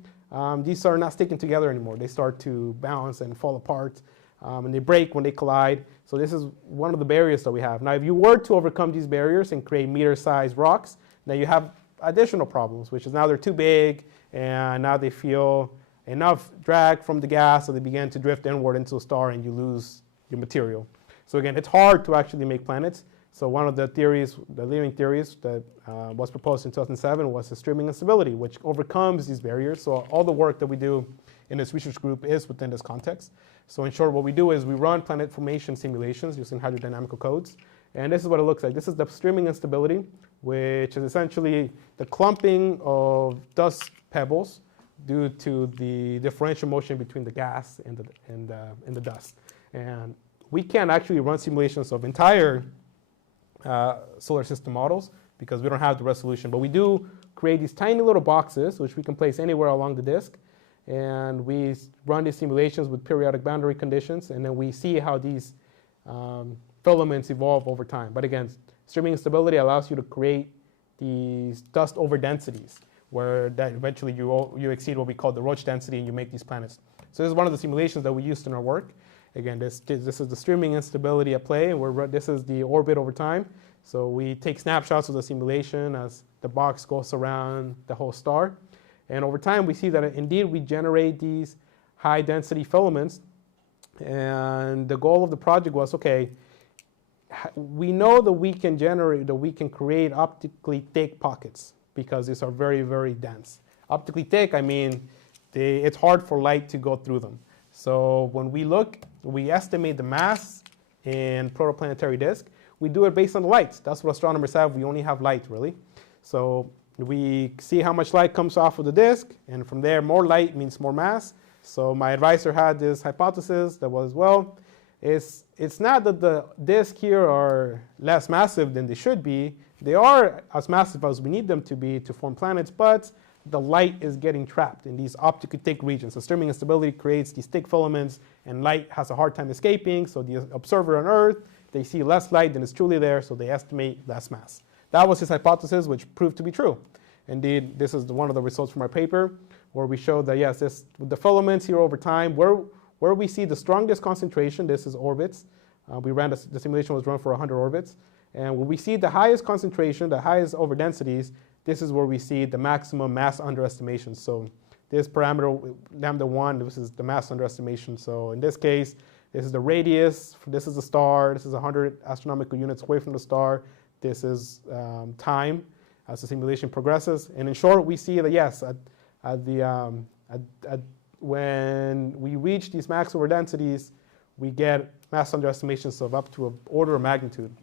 these are not sticking together anymore. They start to bounce and fall apart, and they break when they collide. So this is one of the barriers that we have. Now, if you were to overcome these barriers and create meter-sized rocks, then you have additional problems, which is now they're too big, and now they feel enough drag from the gas, so they begin to drift inward into a star, and you lose your material. So again, it's hard to actually make planets. So one of the theories, the leading theories that was proposed in 2007 was the streaming instability, which overcomes these barriers. So all the work that we do in this research group is within this context. So in short, what we do is we run planet formation simulations using hydrodynamical codes. And this is what it looks like. This is the streaming instability, which is essentially the clumping of dust pebbles due to the differential motion between the gas and the dust. And we can't actually run simulations of entire solar system models because we don't have the resolution. But we do create these tiny little boxes, which we can place anywhere along the disk. And we run these simulations with periodic boundary conditions, and then we see how these filaments evolve over time. But again, streaming instability allows you to create these dust overdensities, where that eventually you exceed what we call the Roche density, and you make these planets. So this is one of the simulations that we used in our work. Again, this is the streaming instability at play, and this is the orbit over time. So we take snapshots of the simulation as the box goes around the whole star. And over time, we see that indeed we generate these high density filaments. And the goal of the project was, okay, we know that we can create optically thick pockets because these are very, very dense. Optically thick, I mean, it's hard for light to go through them. So when we estimate the mass in protoplanetary disk. We do it based on the light. That's what astronomers have. We only have light, really. So we see how much light comes off of the disk, and from there, more light means more mass. So my advisor had this hypothesis that was, well, it's not that the disks here are less massive than they should be. They are as massive as we need them to be to form planets, but the light is getting trapped in these optically thick regions. So streaming instability creates these thick filaments, and light has a hard time escaping. So the observer on Earth, they see less light than is truly there, so they estimate less mass. That was his hypothesis, which proved to be true. Indeed, this is one of the results from our paper, where we showed that, yes, with the filaments here over time, where we see the strongest concentration, this is orbits. We ran the simulation was run for 100 orbits. And when we see the highest concentration, the highest overdensities, this is where we see the maximum mass underestimation. So this parameter, lambda 1, this is the mass underestimation. So in this case, this is the radius, this is the star, this is 100 astronomical units away from the star. This is time as the simulation progresses. And in short, we see that, yes, when we reach these max overdensities, we get mass underestimations of up to an order of magnitude.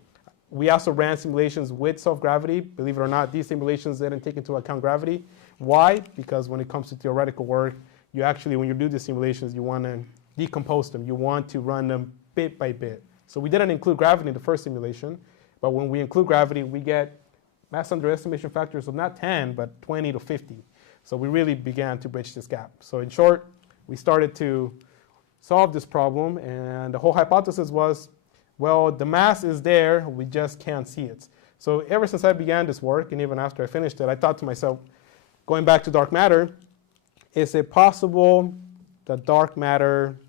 We also ran simulations with self-gravity. Believe it or not, these simulations didn't take into account gravity. Why? Because when it comes to theoretical work, you actually, when you do these simulations, you want to decompose them. You want to run them bit by bit. So we didn't include gravity in the first simulation, but when we include gravity, we get mass underestimation factors of not 10, but 20 to 50. So we really began to bridge this gap. So in short, we started to solve this problem, and the whole hypothesis was, well, the mass is there, we just can't see it. So ever since I began this work, and even after I finished it, I thought to myself, going back to dark matter, is it possible that dark matter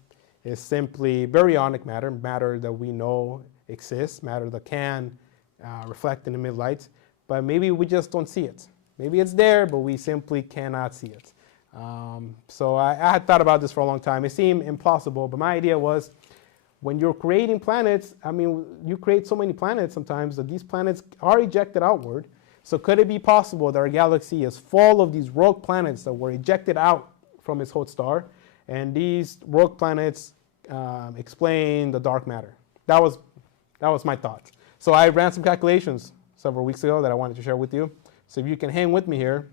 is simply baryonic matter, matter that we know exists, matter that can reflect and emit light, but maybe we just don't see it. Maybe it's there, but we simply cannot see it. So I had thought about this for a long time. It seemed implausible, but my idea was, when you're creating planets, I mean, you create so many planets sometimes that these planets are ejected outward. So could it be possible that our galaxy is full of these rogue planets that were ejected out from its host star, and these rogue planets explain the dark matter? That was my thought. So I ran some calculations several weeks ago that I wanted to share with you. So if you can hang with me here,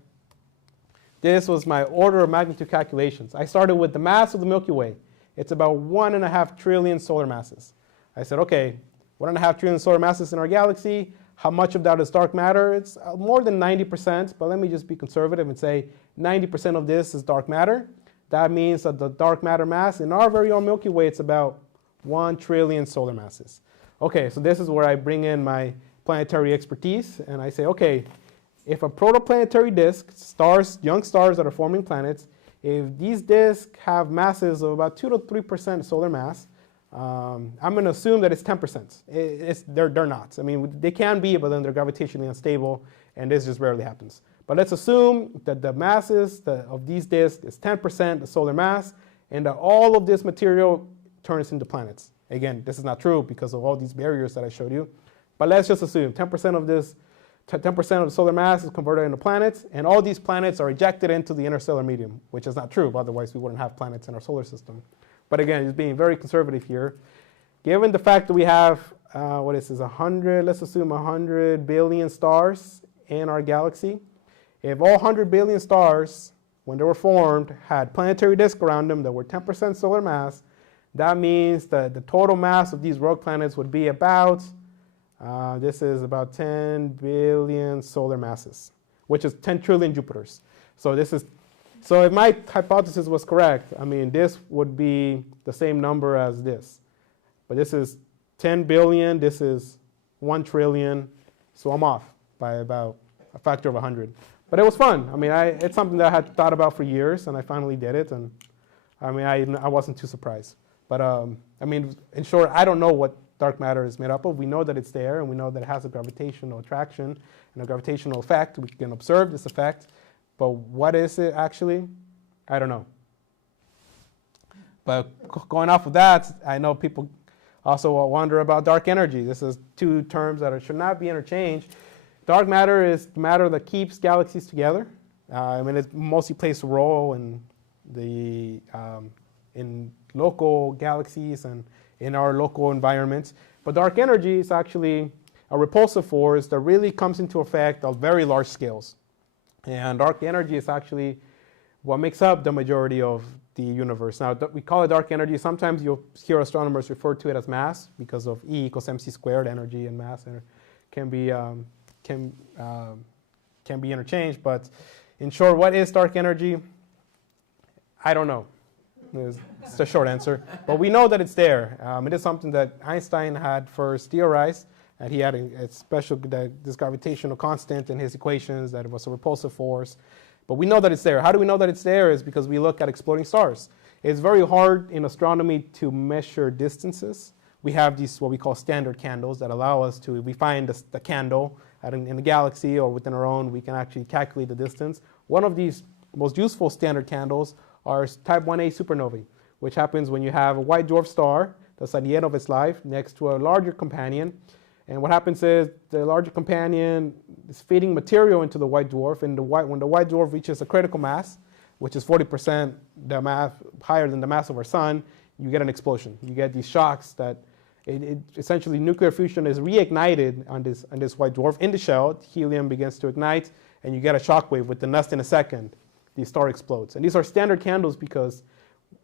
this was my order of magnitude calculations. I started with the mass of the Milky Way. It's about 1.5 trillion solar masses. I said, okay, 1.5 trillion solar masses in our galaxy. How much of that is dark matter? It's more than 90%, but let me just be conservative and say 90% of this is dark matter. That means that the dark matter mass in our very own Milky Way, it's about 1 trillion solar masses. Okay, so this is where I bring in my planetary expertise, and I say, okay, if a protoplanetary disk, stars, young stars that are forming planets, if these disks have masses of about 2 to 3% solar mass, I'm going to assume that it's 10%. They're not. I mean, they can be, but then they're gravitationally unstable, and this just rarely happens. But let's assume that the masses of these disks is 10% the solar mass, and that all of this material turns into planets. Again, this is not true because of all these barriers that I showed you, but let's just assume 10% of this 10% of the solar mass is converted into planets, and all these planets are ejected into the interstellar medium, which is not true, otherwise we wouldn't have planets in our solar system. But again, just being very conservative here. Given the fact that we have, let's assume 100 billion stars in our galaxy. If all 100 billion stars, when they were formed, had planetary disks around them that were 10% solar mass, that means that the total mass of these rogue planets would be about this is about 10 billion solar masses, which is 10 trillion Jupiters. So if my hypothesis was correct, I mean, this would be the same number as this. But this is 10 billion, this is 1 trillion, so I'm off by about a factor of 100. But it was fun. I mean, it's something that I had thought about for years, and I finally did it, and I mean, I wasn't too surprised. But I mean, in short, I don't know what dark matter is made up of. We know that it's there, and we know that it has a gravitational attraction and a gravitational effect. We can observe this effect, but what is it actually? I don't know. But going off of that, I know people also wonder about dark energy. This is two terms that should not be interchanged. Dark matter is matter that keeps galaxies together. I mean, it mostly plays a role in in local galaxies and in our local environments. But dark energy is actually a repulsive force that really comes into effect on very large scales. And dark energy is actually what makes up the majority of the universe. Now, we call it dark energy. Sometimes you'll hear astronomers refer to it as mass because of E equals mc squared. Energy and mass can be interchanged. But in short, what is dark energy? I don't know. It's the short answer. But we know that it's there. It is something that Einstein had first theorized, and he had a special this gravitational constant in his equations, that it was a repulsive force. But we know that it's there. How do we know that it's there? Is because we look at exploding stars. It's very hard in astronomy to measure distances. We have these what we call standard candles that allow us to, if we find the candle in the galaxy or within our own, we can actually calculate the distance. One of these most useful standard candles are type 1a supernovae, which happens when you have a white dwarf star that's at the end of its life next to a larger companion. And what happens is the larger companion is feeding material into the white dwarf, and when the white dwarf reaches a critical mass, which is 40% higher than the mass of our sun, you get an explosion. You get these shocks that essentially nuclear fusion is reignited on this white dwarf in the shell. Helium begins to ignite, and you get a shock wave within less than a second. The star explodes. And these are standard candles because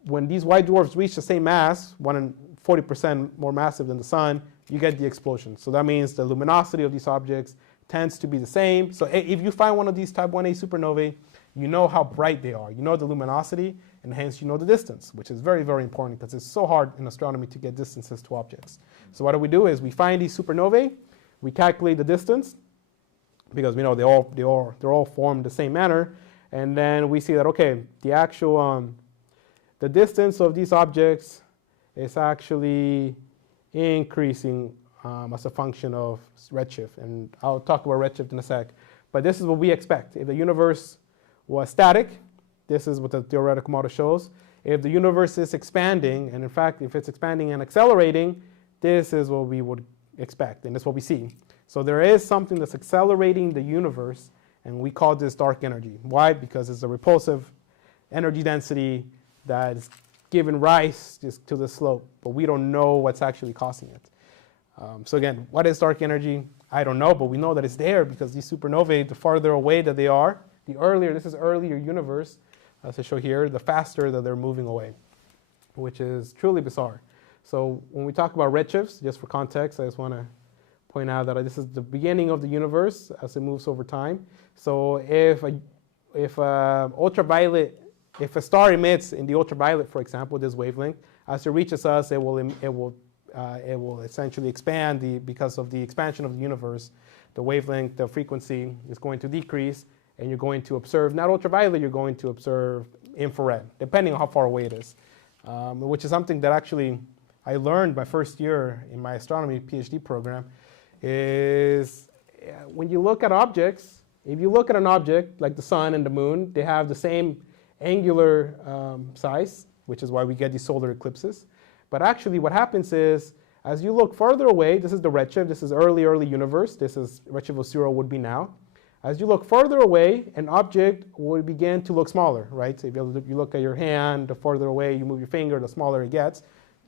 when these white dwarfs reach the same mass, 40% more massive than the sun, you get the explosion. So that means the luminosity of these objects tends to be the same. So if you find one of these type 1a supernovae, you know how bright they are. You know the luminosity, and hence you know the distance, which is very, very important because it's so hard in astronomy to get distances to objects. So what do we do is we find these supernovae, we calculate the distance, because we know they're all formed the same manner, and then we see that, okay, the distance of these objects is actually increasing as a function of redshift. And I'll talk about redshift in a sec. But this is what we expect. If the universe was static, this is what the theoretical model shows. If the universe is expanding, and in fact, if it's expanding and accelerating, this is what we would expect, and that's what we see. So there is something that's accelerating the universe, and we call this dark energy. Why? Because it's a repulsive energy density that is giving rise just to the slope, but we don't know what's actually causing it. So again, what is dark energy? I don't know, but we know that it's there because these supernovae, the farther away that they are, the earlier, this is earlier universe, as I show here, the faster that they're moving away, which is truly bizarre. So when we talk about redshifts, just for context, I just want to point out that this is the beginning of the universe as it moves over time. So if a star emits in the ultraviolet, for example, this wavelength, as it reaches us, it will essentially expand because of the expansion of the universe. The wavelength, the frequency is going to decrease, and you're going to observe not ultraviolet, you're going to observe infrared, depending on how far away it is, which is something that actually I learned my first year in my astronomy Ph.D. program. Is when you look at objects, if you look at an object like the sun and the moon, they have the same angular size, which is why we get these solar eclipses. But actually what happens is, as you look further away, this is the redshift, this is early universe, this is redshift of 0 would be now. As you look further away, an object will begin to look smaller, right? So if you look at your hand, the further away you move your finger, the smaller it gets.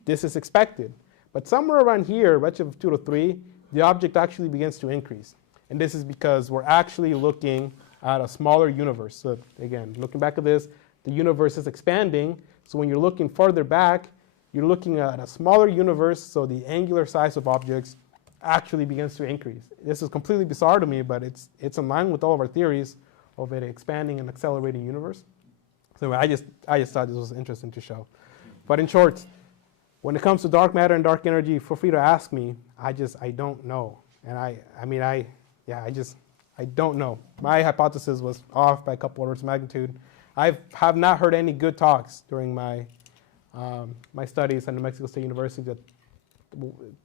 This is expected. But somewhere around here, redshift of 2 to 3, the object actually begins to increase. And this is because we're actually looking at a smaller universe. So again, looking back at this, the universe is expanding. So when you're looking further back, you're looking at a smaller universe, so the angular size of objects actually begins to increase. This is completely bizarre to me, but it's in line with all of our theories of an expanding and accelerating universe. So I just thought this was interesting to show. But in short, when it comes to dark matter and dark energy, feel free to ask me. I don't know. And I don't know. My hypothesis was off by a couple orders of magnitude. I have not heard any good talks during my studies at New Mexico State University that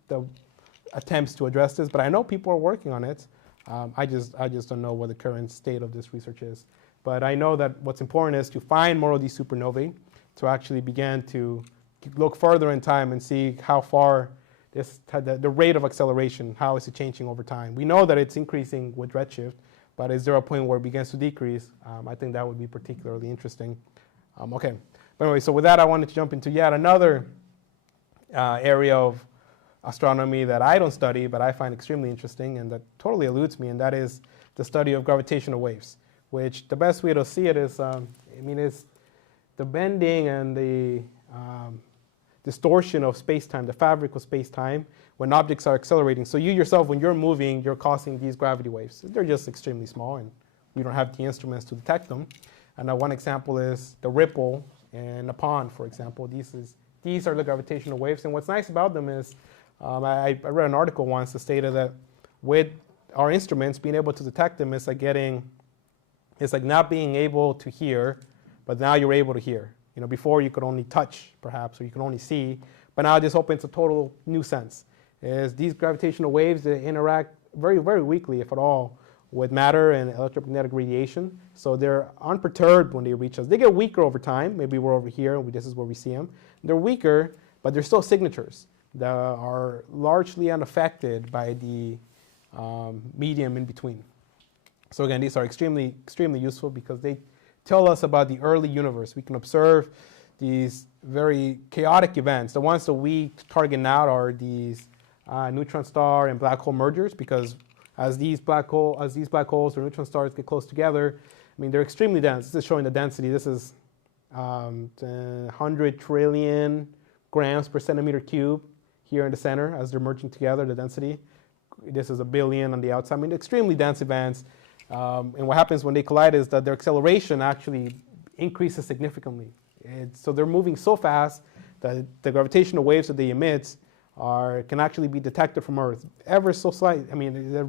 the attempts to address this, but I know people are working on it. I just don't know what the current state of this research is. But I know that what's important is to find more of these supernovae, to actually begin to look further in time and see how far the rate of acceleration, how is it changing over time. We know that it's increasing with redshift, but is there a point where it begins to decrease? I think that would be particularly interesting. Okay, but anyway, so with that, I wanted to jump into yet another area of astronomy that I don't study, but I find extremely interesting and that totally eludes me, and that is the study of gravitational waves, which the best way to see it is, it's the bending and the distortion of space-time, the fabric of space-time, when objects are accelerating. So you yourself, when you're moving, you're causing these gravity waves. They're just extremely small, and we don't have the instruments to detect them. And one example is the ripple in a pond, for example. These are the gravitational waves, and what's nice about them is, I read an article once that stated that with our instruments, being able to detect them is like not being able to hear, but now you're able to hear. Before you could only touch, perhaps, or you could only see, but now this opens a total new sense. Is these gravitational waves that interact very, very weakly, if at all, with matter and electromagnetic radiation. So they're unperturbed when they reach us. They get weaker over time. Maybe we're over here, and this is where we see them. They're weaker, but they're still signatures that are largely unaffected by the medium in between. So again, these are extremely, extremely useful because they tell us about the early universe. We can observe these very chaotic events. The ones that we target now are these neutron star and black hole mergers, because as these black holes or neutron stars get close together, they're extremely dense. This is showing the density. This is 100 trillion grams per centimeter cube here in the center as they're merging together, the density. This is a billion on the outside. Extremely dense events. And what happens when they collide is that their acceleration actually increases significantly. So they're moving so fast that the gravitational waves that they emit can actually be detected from Earth. Ever so slight. They're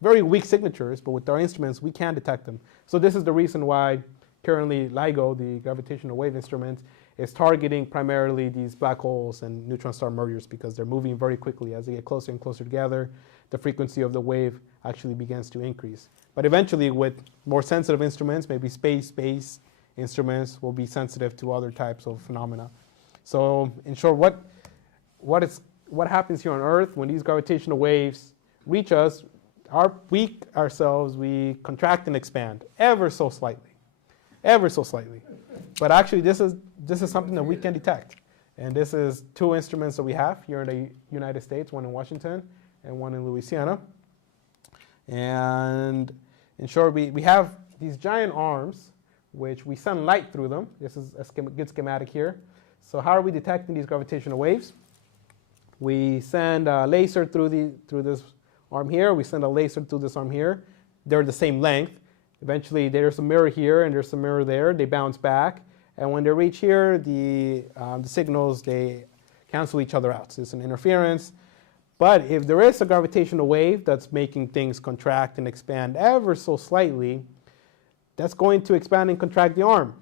very weak signatures, but with our instruments, we can detect them. So this is the reason why currently LIGO, the gravitational wave instrument, is targeting primarily these black holes and neutron star mergers because they're moving very quickly. As they get closer and closer together, the frequency of the wave actually begins to increase. But eventually, with more sensitive instruments, maybe space-based instruments, will be sensitive to other types of phenomena. So in short, what happens here on Earth when these gravitational waves reach us? We ourselves, we contract and expand ever so slightly. But actually, this is something that we can detect. And this is two instruments that we have here in the United States, one in Washington and one in Louisiana. And in short, we have these giant arms, which we send light through them. This is a good schematic here. So how are we detecting these gravitational waves? We send a laser through this arm here. We send a laser through this arm here. They're the same length. Eventually, there's a mirror here and there's a mirror there. They bounce back. And when they reach here, the signals, they cancel each other out. So it's an interference. But if there is a gravitational wave that's making things contract and expand ever so slightly, that's going to expand and contract the arm.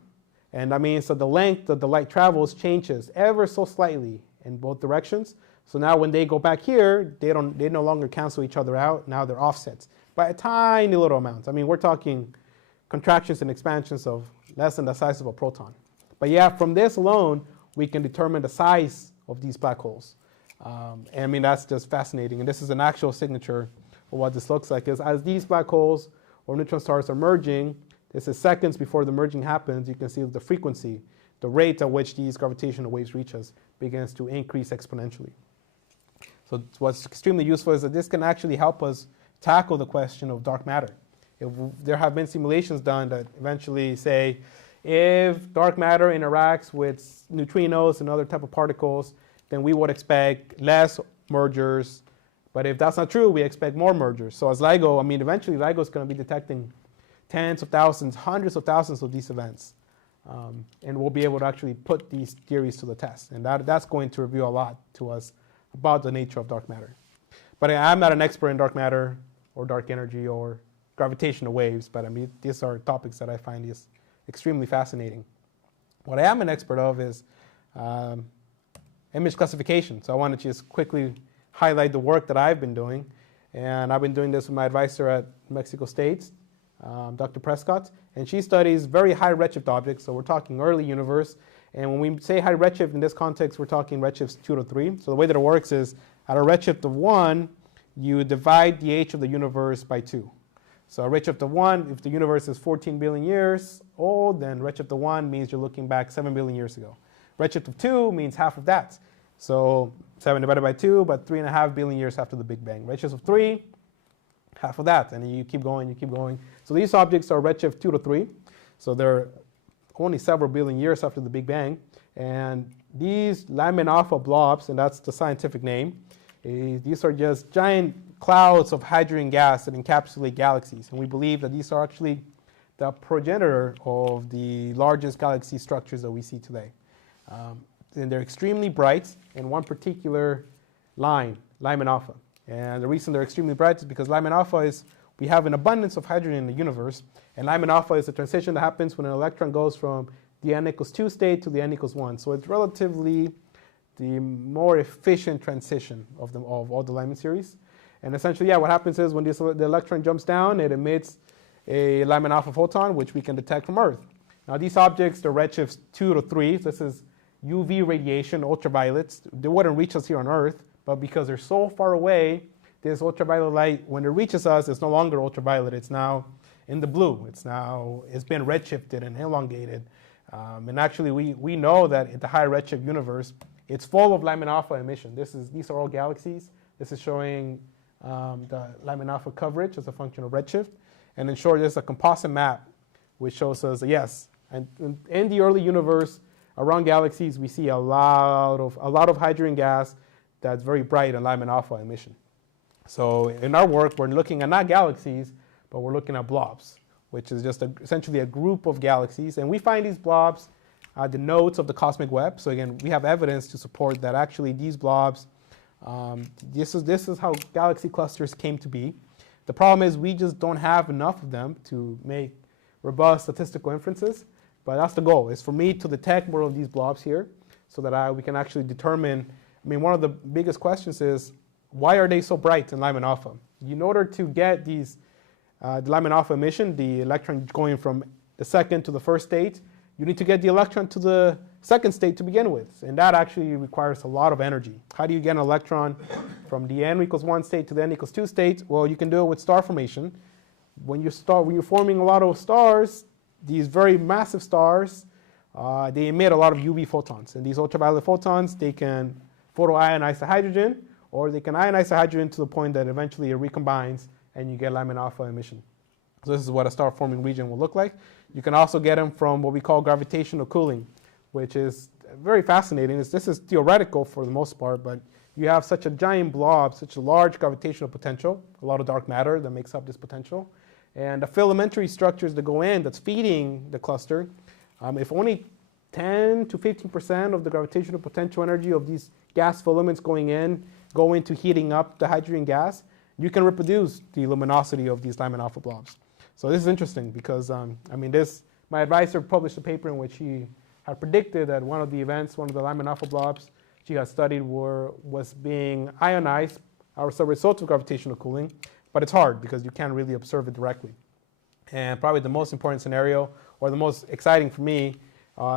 And that means that the length that the light travels changes ever so slightly in both directions. So now when they go back here, they no longer cancel each other out. Now they're offsets by a tiny little amount. I mean, we're talking contractions and expansions of less than the size of a proton. But yeah, from this alone, we can determine the size of these black holes. And I mean, that's just fascinating. And this is an actual signature of what this looks like. Is as these black holes or neutron stars are merging, this is seconds before the merging happens, you can see the frequency, the rate at which these gravitational waves reach us begins to increase exponentially. So what's extremely useful is that this can actually help us tackle the question of dark matter. There have been simulations done that eventually say, if dark matter interacts with neutrinos and other type of particles, then we would expect less mergers. But if that's not true, we expect more mergers. So as LIGO, I mean, eventually LIGO is going to be detecting tens of thousands, hundreds of thousands of these events. And we'll be able to actually put these theories to the test. And that's going to reveal a lot to us about the nature of dark matter. But I'm not an expert in dark matter or dark energy or gravitational waves, but I mean, these are topics that I find is extremely fascinating. What I am an expert of is image classification. So I want to just quickly highlight the work that I've been doing. And I've been doing this with my advisor at Mexico State, Dr. Prescott. And she studies very high redshift objects. So we're talking early universe. And when we say high redshift in this context, we're talking redshifts 2 to 3. So the way that it works is at a redshift of 1, you divide the age of the universe by 2. So a redshift of 1, if the universe is 14 billion years old, then redshift of 1 means you're looking back 7 billion years ago. Redshift of 2 means half of that. So 7 divided by 2, but 3.5 billion years after the Big Bang. Redshift of 3, half of that. And you keep going, you keep going. So these objects are redshift 2 to 3. So they're only several billion years after the Big Bang. And these Lyman alpha blobs, and that's the scientific name, these are just giant clouds of hydrogen gas that encapsulate galaxies. And we believe that these are actually the progenitor of the largest galaxy structures that we see today. And they're extremely bright in one particular line, Lyman alpha. And the reason they're extremely bright is because Lyman alpha is, we have an abundance of hydrogen in the universe. And Lyman alpha is the transition that happens when an electron goes from the n equals 2 state to the n equals 1. So it's relatively the more efficient transition of all the Lyman series. And essentially, yeah, what happens is when the electron jumps down, it emits a Lyman alpha photon, which we can detect from Earth. Now, these objects, they're redshifts 2 to 3. This is UV radiation, ultraviolets. They wouldn't reach us here on Earth, but because they're so far away, this ultraviolet light, when it reaches us, it's no longer ultraviolet. It's now in the blue. It's been redshifted and elongated. And actually, we know that in the high redshift universe, it's full of Lyman alpha emission. These are all galaxies. This is showing the Lyman alpha coverage as a function of redshift. And in short, there's a composite map which shows us, yes, and in the early universe, around galaxies, we see a lot of hydrogen gas that's very bright in Lyman alpha emission. So in our work, we're looking at not galaxies, but we're looking at blobs, which is just essentially a group of galaxies. And we find these blobs at the nodes of the cosmic web. So again, we have evidence to support that actually these blobs, this is how galaxy clusters came to be. The problem is we just don't have enough of them to make robust statistical inferences. But that's the goal, is for me to detect more of these blobs here so that we can actually determine, I mean, one of the biggest questions is, why are they so bright in Lyman alpha? In order to get these, the Lyman alpha emission, the electron going from the second to the first state, you need to get the electron to the second state to begin with. And that actually requires a lot of energy. How do you get an electron from the n equals 1 state to the n equals 2 state? Well, you can do it with star formation. When you're forming a lot of stars, these very massive stars, they emit a lot of UV photons. And these ultraviolet photons, they can photoionize the hydrogen, or they can ionize the hydrogen to the point that eventually it recombines and you get Lyman alpha emission. So this is what a star forming region will look like. You can also get them from what we call gravitational cooling, which is very fascinating. This is theoretical for the most part, but you have such a giant blob, such a large gravitational potential, a lot of dark matter that makes up this potential. And the filamentary structures that go in that's feeding the cluster, if only 10 to 15% of the gravitational potential energy of these gas filaments going in go into heating up the hydrogen gas, you can reproduce the luminosity of these Lyman alpha blobs. So this is interesting because, my advisor published a paper in which he had predicted that one of the events, one of the Lyman alpha blobs she had studied was being ionized as a result of gravitational cooling, but it's hard because you can't really observe it directly. And probably the most important scenario, or the most exciting for me,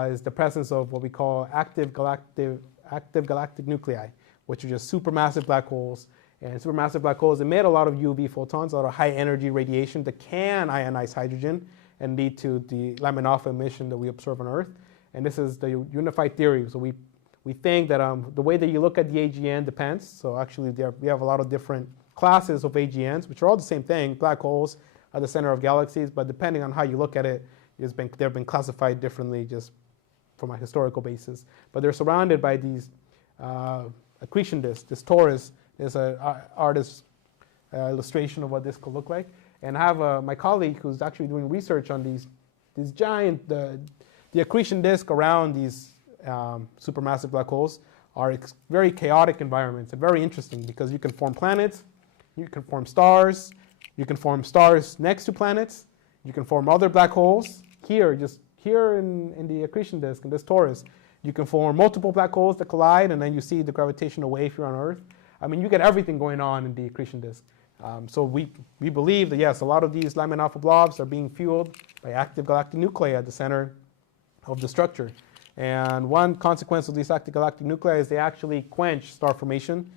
is the presence of what we call active galactic nuclei, which are just supermassive black holes. And supermassive black holes emit a lot of UV photons, a lot of high energy radiation that can ionize hydrogen and lead to the Lyman alpha emission that we observe on Earth. And this is the unified theory. So we think that the way that you look at the AGN depends. So actually we have a lot of different classes of AGNs, which are all the same thing, black holes at the center of galaxies, but depending on how you look at it, they've been classified differently just from a historical basis. But they're surrounded by these accretion disks. This torus is an artist's illustration of what this could look like. And I have my colleague who's actually doing research on these giant, the accretion disk around these supermassive black holes are very chaotic environments and very interesting because you can form planets, you can form stars next to planets, you can form other black holes. Here in the accretion disk, in this torus, you can form multiple black holes that collide, and then you see the gravitational wave here on Earth. I mean, you get everything going on in the accretion disk. So we believe that, yes, a lot of these Lyman alpha blobs are being fueled by active galactic nuclei at the center of the structure. And one consequence of these active galactic nuclei is they actually quench star formation.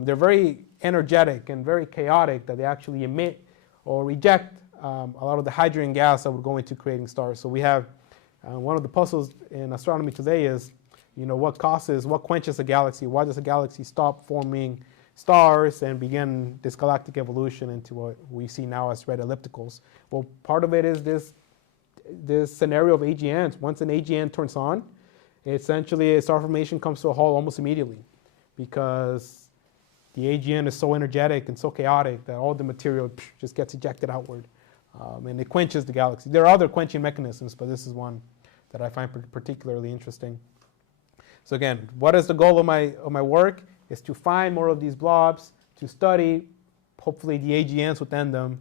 They're very energetic and very chaotic that they actually emit or reject a lot of the hydrogen gas that would go into creating stars. So we have one of the puzzles in astronomy today is, what quenches a galaxy? Why does a galaxy stop forming stars and begin this galactic evolution into what we see now as red ellipticals? Well, part of it is this scenario of AGNs. Once an AGN turns on, essentially a star formation comes to a halt almost immediately because the AGN is so energetic and so chaotic that all the material just gets ejected outward. And it quenches the galaxy. There are other quenching mechanisms, but this is one that I find particularly interesting. So again, what is the goal of my work? Is to find more of these blobs, to study, hopefully, the AGNs within them,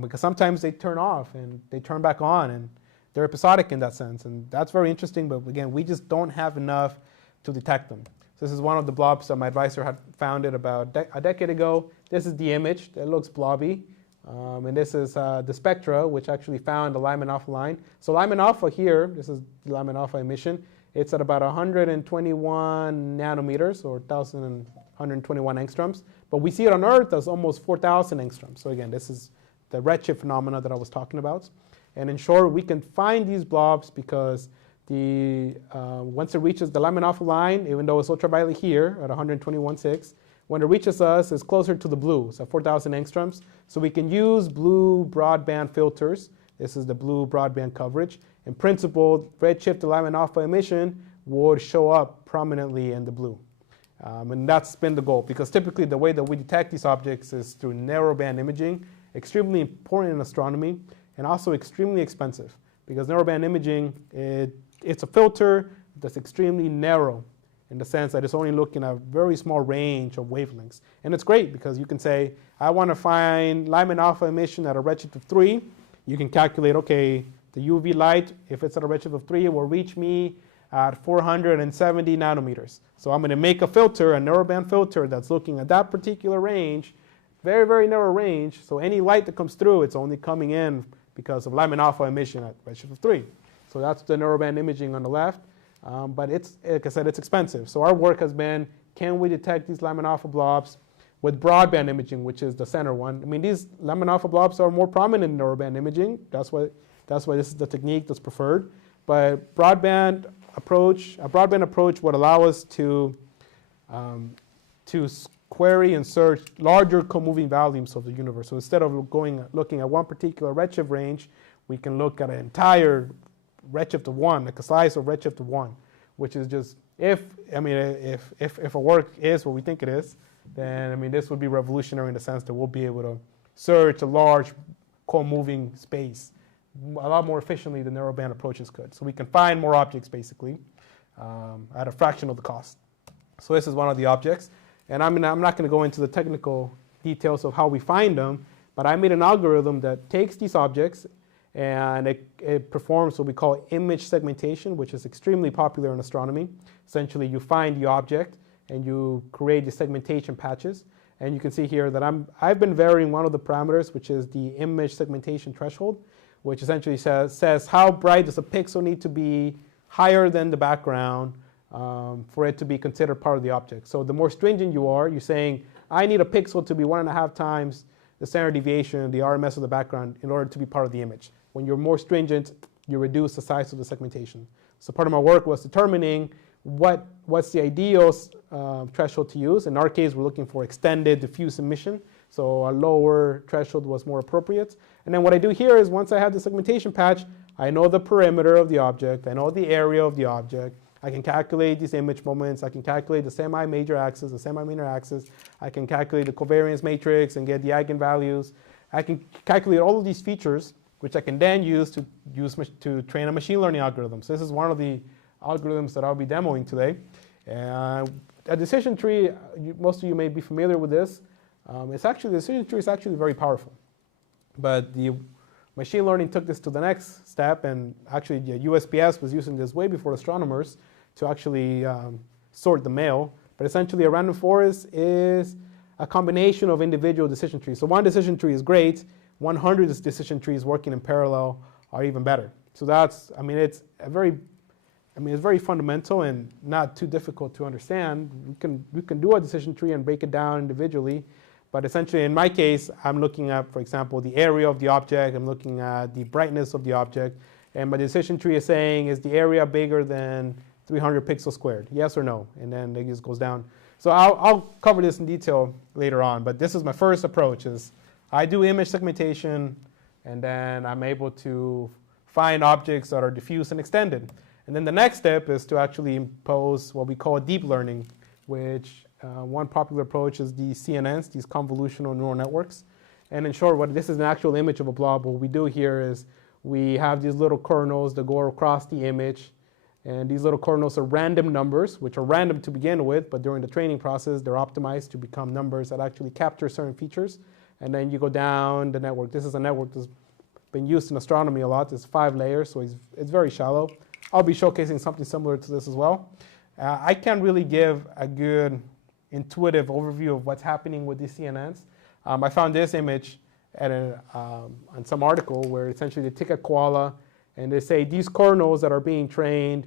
because sometimes they turn off and they turn back on, and they're episodic in that sense. And that's very interesting, but again, we just don't have enough to detect them. So this is one of the blobs that my advisor had found it about a decade ago. This is the image that looks blobby. And this is the spectra, which actually found the Lyman alpha line. So Lyman alpha here, this is the Lyman alpha emission. It's at about 121 nanometers, or 1,121 angstroms. But we see it on Earth as almost 4,000 angstroms. So again, this is the redshift phenomena that I was talking about. And in short, we can find these blobs because once it reaches the Lyman alpha line, even though it's ultraviolet here at 121.6, when it reaches us, it's closer to the blue, so 4,000 angstroms. So we can use blue broadband filters. This is the blue broadband coverage. In principle, redshift Lyman alpha emission would show up prominently in the blue. And that's been the goal, because typically the way that we detect these objects is through narrowband imaging, extremely important in astronomy, and also extremely expensive, because narrowband imaging, it's a filter that's extremely narrow in the sense that it's only looking at a very small range of wavelengths. And it's great because you can say, I want to find Lyman alpha emission at a redshift of 3. You can calculate, okay, The UV light, if it's at a redshift of 3, will reach me at 470 nanometers. So I'm going to make a filter, a narrowband filter that's looking at that particular range, very, very narrow range. So any light that comes through, it's only coming in because of Lyman alpha emission at redshift of 3. So that's the narrowband imaging on the left. But it's, like I said, it's expensive. So our work has been, can we detect these Lyman alpha blobs with broadband imaging, which is the center one? I mean, these Lyman alpha blobs are more prominent in narrowband imaging. That's why this is the technique that's preferred. But a broadband approach would allow us to query and search larger co-moving volumes of the universe. So instead of looking at one particular redshift range, we can look at an entire redshift of 1, like a slice of redshift of 1, which is just, if our work is what we think it is, then I mean this would be revolutionary in the sense that we'll be able to search a large co-moving space a lot more efficiently than narrowband approaches could. So we can find more objects basically at a fraction of the cost. So this is one of the objects. And I'm not going to go into the technical details of how we find them, but I made an algorithm that takes these objects and it performs what we call image segmentation, which is extremely popular in astronomy. Essentially, you find the object and you create the segmentation patches. And you can see here that I've been varying one of the parameters, which is the image segmentation threshold, which essentially says how bright does a pixel need to be higher than the background for it to be considered part of the object. So the more stringent you are, you're saying, I need a pixel to be 1.5 times the standard deviation, the RMS of the background, in order to be part of the image. When you're more stringent, you reduce the size of the segmentation. So part of my work was determining what's the ideal threshold to use. In our case, we're looking for extended diffuse emission. So a lower threshold was more appropriate. And then what I do here is once I have the segmentation patch, I know the perimeter of the object. I know the area of the object. I can calculate these image moments. I can calculate the semi-major axis, the semi-minor axis. I can calculate the covariance matrix and get the eigenvalues. I can calculate all of these features, which I can then use to train a machine learning algorithm. So this is one of the algorithms that I'll be demoing today. A decision tree, most of you may be familiar with this. The decision tree is actually very powerful. But the machine learning took this to the next step, and actually the USPS was using this way before astronomers to actually sort the mail. But essentially a random forest is a combination of individual decision trees. So one decision tree is great. 100 decision trees working in parallel are even better. So that's, it's very fundamental and not too difficult to understand. We can do a decision tree and break it down individually. But essentially, in my case, I'm looking at, for example, the area of the object. I'm looking at the brightness of the object. And my decision tree is saying, is the area bigger than 300 pixels squared? Yes or no? And then it just goes down. So I'll cover this in detail later on. But this is my first approach. Is I do image segmentation, and then I'm able to find objects that are diffuse and extended. And then the next step is to actually impose what we call deep learning, which one popular approach is the CNNs, these convolutional neural networks. And in short, this is an actual image of a blob. What we do here is we have these little kernels that go across the image. And these little kernels are random numbers, which are random to begin with, but during the training process, they're optimized to become numbers that actually capture certain features. And then you go down the network. This is a network that's been used in astronomy a lot. It's 5 layers, so it's very shallow. I'll be showcasing something similar to this as well. I can't really give a good intuitive overview of what's happening with these CNNs. I found this image on some article where essentially they take a koala and they say these kernels that are being trained,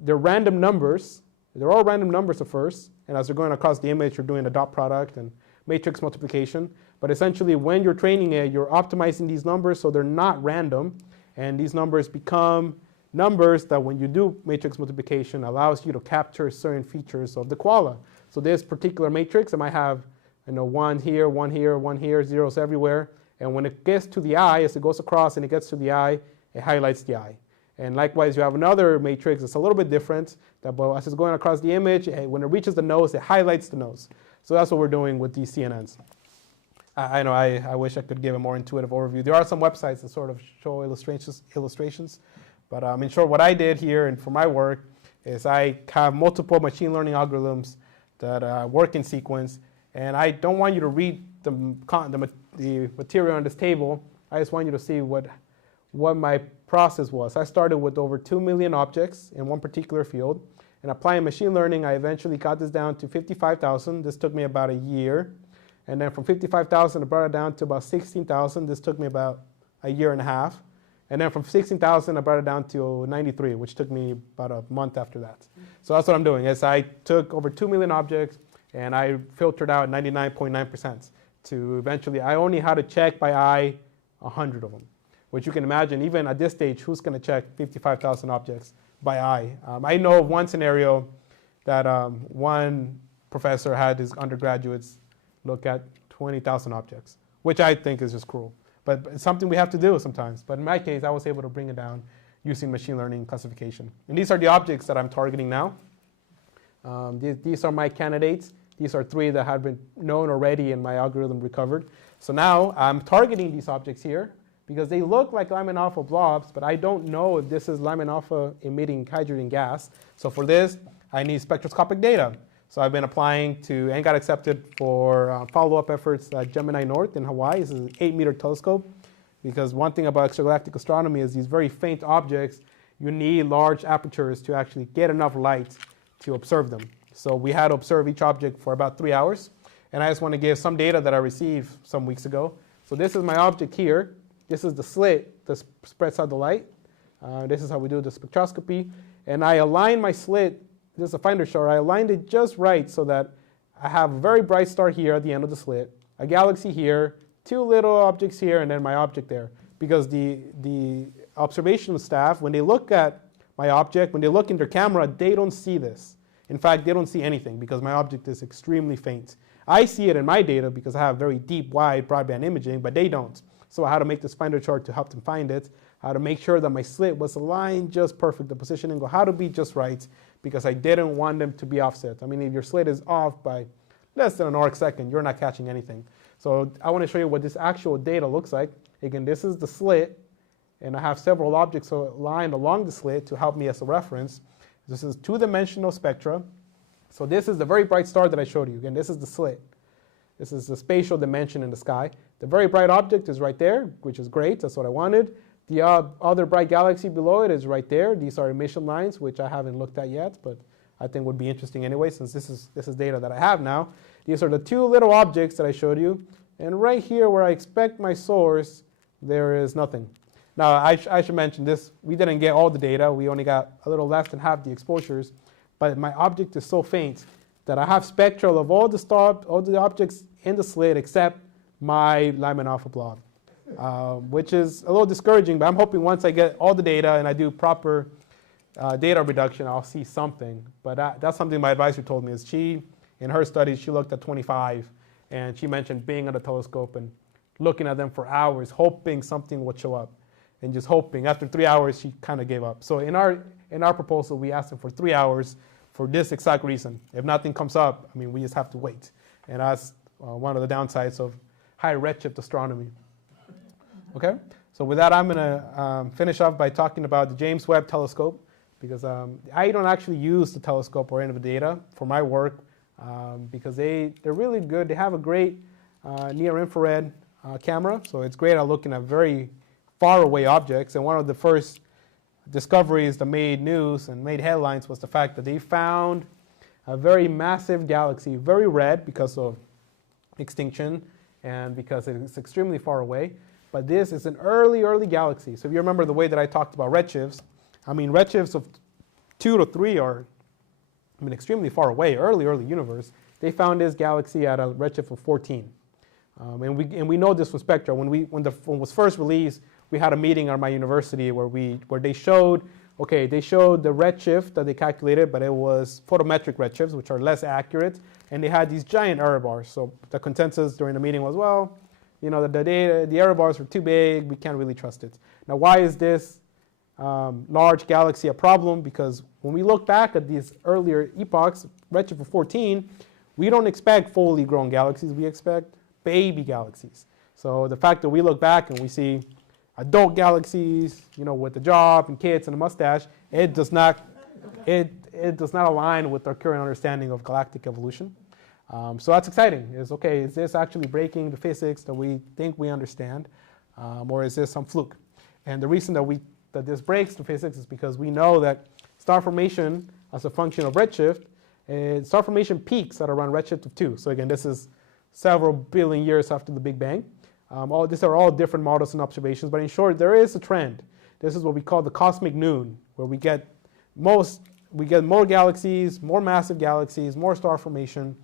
they're random numbers. They're all random numbers at first. And as they're going across the image, you're doing a dot product and matrix multiplication. But essentially, when you're training it, you're optimizing these numbers so they're not random. And these numbers become numbers that when you do matrix multiplication allows you to capture certain features of the koala. So this particular matrix, I might have 1 here, 1 here, 1 here, zeros everywhere. And when it gets to the eye, as it goes across and it gets to the eye, it highlights the eye. And likewise, you have another matrix that's a little bit different, that as it's going across the image, when it reaches the nose, it highlights the nose. So that's what we're doing with these CNNs. I know I wish I could give a more intuitive overview. There are some websites that sort of show illustrations. But in short, what I did here and for my work is I have multiple machine learning algorithms that work in sequence. And I don't want you to read the material on this table. I just want you to see what my process was. I started with over 2 million objects in one particular field. And applying machine learning, I eventually got this down to 55,000. This took me about a year. And then from 55,000, I brought it down to about 16,000. This took me about a year and a half. And then from 16,000, I brought it down to 93, which took me about a month after that. So that's what I'm doing. Is I took over 2 million objects, and I filtered out 99.9% to eventually, I only had to check by eye 100 of them, which you can imagine, even at this stage, who's going to check 55,000 objects by eye? I know of one scenario that one professor had his undergraduates look at 20,000 objects, which I think is just cruel. But it's something we have to do sometimes. But in my case, I was able to bring it down using machine learning classification. And these are the objects that I'm targeting now. These are my candidates. These are 3 that have been known already and my algorithm recovered. So now I'm targeting these objects here because they look like Lyman alpha blobs, but I don't know if this is Lyman alpha emitting hydrogen gas. So for this, I need spectroscopic data. So I've been applying to and got accepted for follow-up efforts at Gemini North in Hawaii. This is an 8-meter telescope because one thing about extragalactic astronomy is these very faint objects, you need large apertures to actually get enough light to observe them. So we had to observe each object for about 3 hours. And I just want to give some data that I received some weeks ago. So this is my object here. This is the slit that spreads out the light. This is how we do the spectroscopy. And I align my slit. This is a finder chart. I aligned it just right so that I have a very bright star here at the end of the slit, a galaxy here, 2 little objects here, and then my object there. Because the observational staff, when they look at my object, when they look in their camera, they don't see this. In fact, they don't see anything because my object is extremely faint. I see it in my data because I have very deep, wide broadband imaging, but they don't. So I had to make this finder chart to help them find it. I had to make sure that my slit was aligned just perfect, the positioning had to be just right, because I didn't want them to be offset. I mean, if your slit is off by less than an arc second, you're not catching anything. So I want to show you what this actual data looks like. Again, this is the slit, and I have several objects aligned along the slit to help me as a reference. This is 2-dimensional spectra. So this is the very bright star that I showed you. Again, this is the slit. This is the spatial dimension in the sky. The very bright object is right there, which is great. That's what I wanted. The other bright galaxy below it is right there. These are emission lines, which I haven't looked at yet, but I think would be interesting anyway, since this is data that I have now. These are the 2 little objects that I showed you. And right here where I expect my source, there is nothing. Now, I should mention this. We didn't get all the data. We only got a little less than half the exposures. But my object is so faint that I have spectral of all the objects in the slit except my Lyman alpha blob, which is a little discouraging. But I'm hoping once I get all the data and I do proper data reduction, I'll see something. But that's something my advisor told me. Is she, in her studies, she looked at 25, and she mentioned being on the telescope and looking at them for hours, hoping something would show up. And just hoping. After 3 hours, she kind of gave up. So in our proposal, we asked them for 3 hours for this exact reason. If nothing comes up, I mean, we just have to wait. And that's one of the downsides of high redshift astronomy. Okay? So with that, I'm going to finish off by talking about the James Webb Telescope, because I don't actually use the telescope or any of the data for my work because they're really good. They have a great near-infrared camera, so it's great at looking at very far away objects. And one of the first discoveries that made news and made headlines was the fact that they found a very massive galaxy, very red because of extinction and because it's extremely far away. But this is an early galaxy. So if you remember the way that I talked about redshifts, I mean, redshifts of 2 to 3 are, I mean, extremely far away, early universe. They found this galaxy at a redshift of 14. And we know this from spectra. When it was first released, we had a meeting at my university where they showed the redshift that they calculated, but it was photometric redshifts, which are less accurate, and they had these giant error bars. So the consensus during the meeting was, well, you know, the error bars were too big, we can't really trust it. Now, why is this large galaxy a problem? Because when we look back at these earlier epochs, redshift of 14, we don't expect fully grown galaxies, we expect baby galaxies. So the fact that we look back and we see adult galaxies, you know, with a job and kids and a mustache, it does not align with our current understanding of galactic evolution. So that's exciting. Is this actually breaking the physics that we think we understand, or is this some fluke? And the reason that this breaks to physics is because we know that star formation as a function of redshift, star formation peaks at around redshift of 2. So again, this is several billion years after the Big Bang. These are all different models and observations, but in short, there is a trend. This is what we call the cosmic noon, where we get more galaxies, more massive galaxies, more star formation.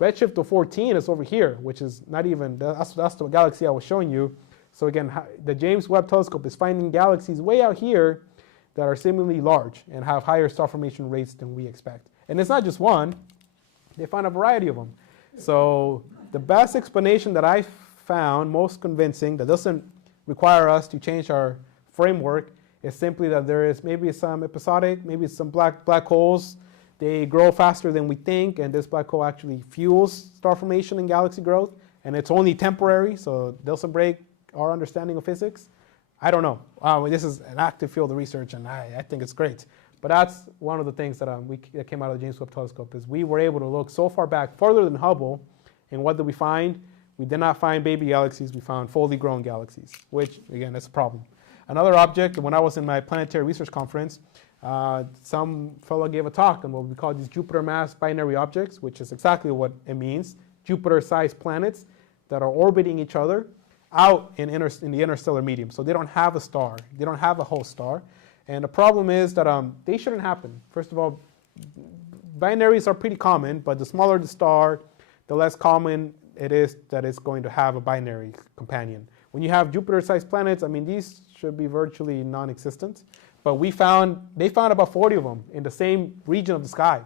Redshift of 14 is over here, which is not even, that's the galaxy I was showing you. So again, the James Webb Telescope is finding galaxies way out here that are similarly large and have higher star formation rates than we expect. And it's not just one, they found a variety of them. So the best explanation that I found, most convincing, that doesn't require us to change our framework, is simply that there is maybe some episodic, maybe some black holes. They grow faster than we think, and this black hole actually fuels star formation and galaxy growth, and it's only temporary, so it doesn't break our understanding of physics. I don't know. This is an active field of research, and I think it's great. But that's one of the things that that came out of the James Webb Telescope, is we were able to look so far back, farther than Hubble, and what did we find? We did not find baby galaxies, we found fully grown galaxies, which, again, is a problem. Another object, when I was in my planetary research conference, some fellow gave a talk on what we call these Jupiter mass binary objects, which is exactly what it means, Jupiter-sized planets that are orbiting each other out in the interstellar medium. So they don't have a star, they don't have a host star. And the problem is that they shouldn't happen. First of all, binaries are pretty common, but the smaller the star, the less common it is that it's going to have a binary companion. When you have Jupiter-sized planets, I mean, these should be virtually non-existent. But they found about 40 of them in the same region of the sky,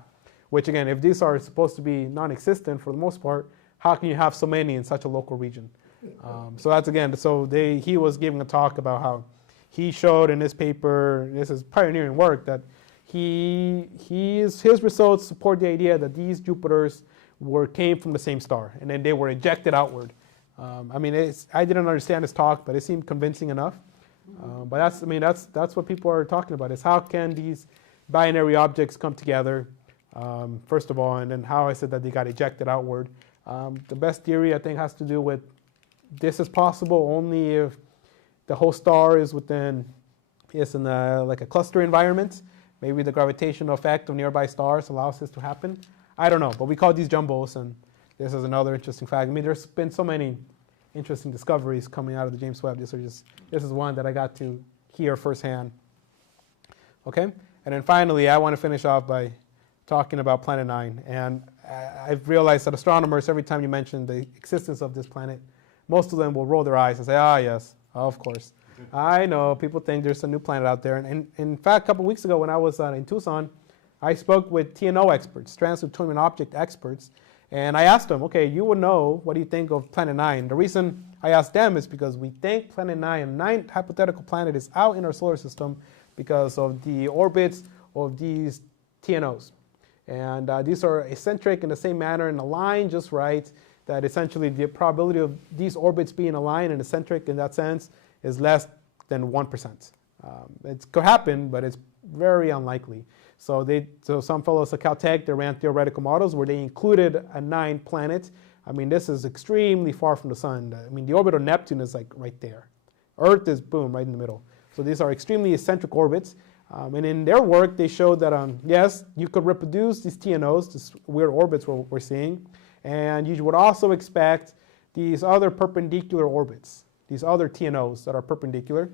which again, if these are supposed to be non-existent for the most part, how can you have so many in such a local region? So that's again, he was giving a talk about how he showed in his paper, this is pioneering work, that his results support the idea that these Jupiters came from the same star, and then they were ejected outward. I mean, I didn't understand his talk, but it seemed convincing enough. But that's what people are talking about, is how can these binary objects come together, first of all, and then how I said that they got ejected outward. The best theory, I think, has to do with this is possible only if the whole star is in like a cluster environment. Maybe the gravitational effect of nearby stars allows this to happen. I don't know, but we call these jumbos, and this is another interesting fact. I mean, there's been so many interesting discoveries coming out of the James Webb. This is one that I got to hear firsthand. Okay, and then finally, I want to finish off by talking about Planet 9. And I've realized that astronomers, every time you mention the existence of this planet, most of them will roll their eyes and say, yes, of course. I know, people think there's a new planet out there. And in fact, a couple weeks ago when I was in Tucson, I spoke with TNO experts, Trans-Newtonian Object experts, and I asked them, okay, you would know, what do you think of Planet 9? The reason I asked them is because we think Planet 9, a ninth hypothetical planet, is out in our solar system because of the orbits of these TNOs. And these are eccentric in the same manner and aligned just right, that essentially the probability of these orbits being aligned and eccentric in that sense is less than 1%. It could happen, but it's very unlikely. So some fellows at Caltech, they ran theoretical models where they included a 9th planet. I mean, this is extremely far from the sun. I mean, the orbit of Neptune is like right there. Earth is, boom, right in the middle. So these are extremely eccentric orbits. And in their work, they showed that, yes, you could reproduce these TNOs, these weird orbits we're seeing. And you would also expect these other perpendicular orbits, these other TNOs that are perpendicular.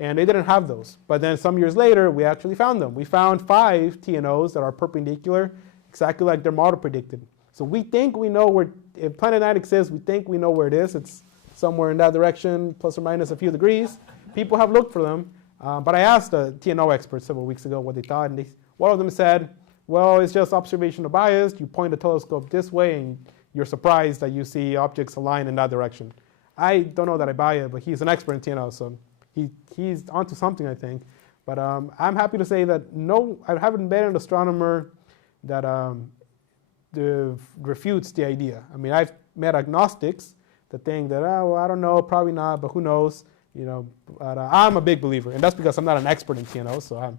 And they didn't have those. But then some years later, we actually found them. We found 5 TNOs that are perpendicular, exactly like their model predicted. So we think we know where, if Planet 9 exists, we think we know where it is. It's somewhere in that direction, plus or minus a few degrees. People have looked for them. But I asked the TNO experts several weeks ago what they thought, and one of them said, well, it's just observational bias. You point the telescope this way, and you're surprised that you see objects aligned in that direction. I don't know that I buy it, but he's an expert in TNO, so he's onto something, I think. But I'm happy to say that I haven't met an astronomer that refutes the idea. I mean, I've met agnostics that think that, well, I don't know, probably not, but who knows, But I'm a big believer, and that's because I'm not an expert in TNO. So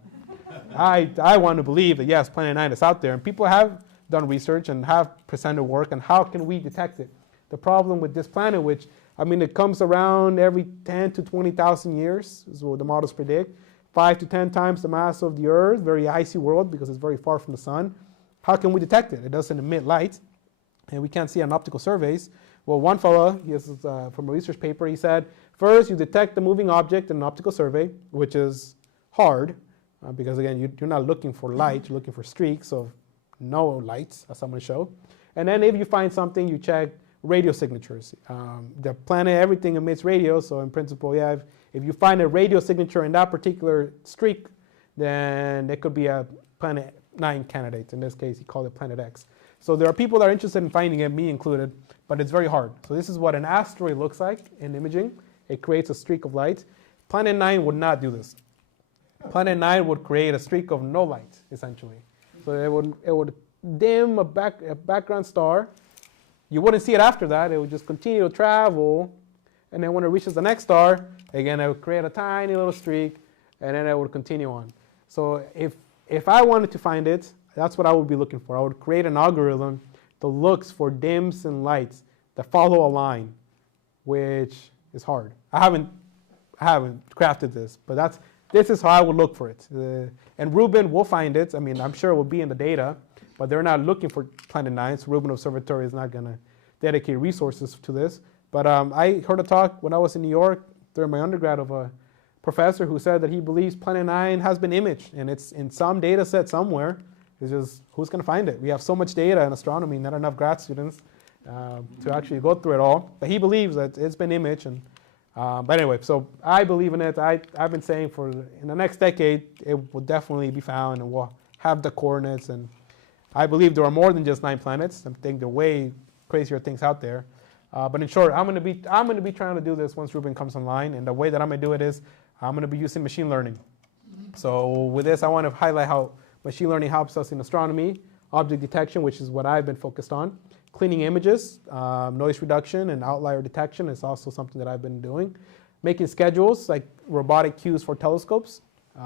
I want to believe that yes, Planet 9 is out there, and people have done research and have presented work, and how can we detect it? The problem with this planet, which I mean, it comes around every 10 to 20,000 years, is what the models predict. 5 to 10 times the mass of the Earth, very icy world because it's very far from the sun. How can we detect it? It doesn't emit light, and we can't see it on optical surveys. Well, one fellow, this is from a research paper, he said, first you detect the moving object in an optical survey, which is hard, because again, you're not looking for light, you're looking for streaks of no lights, as I'm going to show. And then if you find something, you check radio signatures. The planet, everything emits radio, so in principle, yeah, if you find a radio signature in that particular streak, then there could be a Planet 9 candidate. In this case, he called it Planet X. So there are people that are interested in finding it, me included, but it's very hard. So this is what an asteroid looks like in imaging. It creates a streak of light. Planet 9 would not do this. Planet 9 would create a streak of no light, essentially. So it would dim a background star. You wouldn't see it after that. It would just continue to travel. And then when it reaches the next star, again, it would create a tiny little streak, and then it would continue on. So if I wanted to find it, that's what I would be looking for. I would create an algorithm that looks for dims and lights that follow a line, which is hard. I haven't crafted this, but this is how I would look for it. And Rubin will find it. I mean, I'm sure it will be in the data, but they're not looking for Planet 9, so Rubin Observatory is not going to dedicate resources to this. But I heard a talk when I was in New York during my undergrad of a professor who said that he believes Planet 9 has been imaged, and it's in some data set somewhere. It's just, who's going to find it? We have so much data in astronomy, not enough grad students to actually go through it all. But he believes that it's been imaged. And, but anyway, so I believe in it. I've been saying in the next decade, it will definitely be found, and we'll have the coordinates. And I believe there are more than just 9 planets. I think there are way crazier things out there. But in short, I'm going to be trying to do this once Rubin comes online. And the way that I'm going to do it is I'm going to be using machine learning. So with this, I want to highlight how machine learning helps us in astronomy, object detection, which is what I've been focused on, cleaning images, noise reduction, and outlier detection is also something that I've been doing, making schedules like robotic cues for telescopes.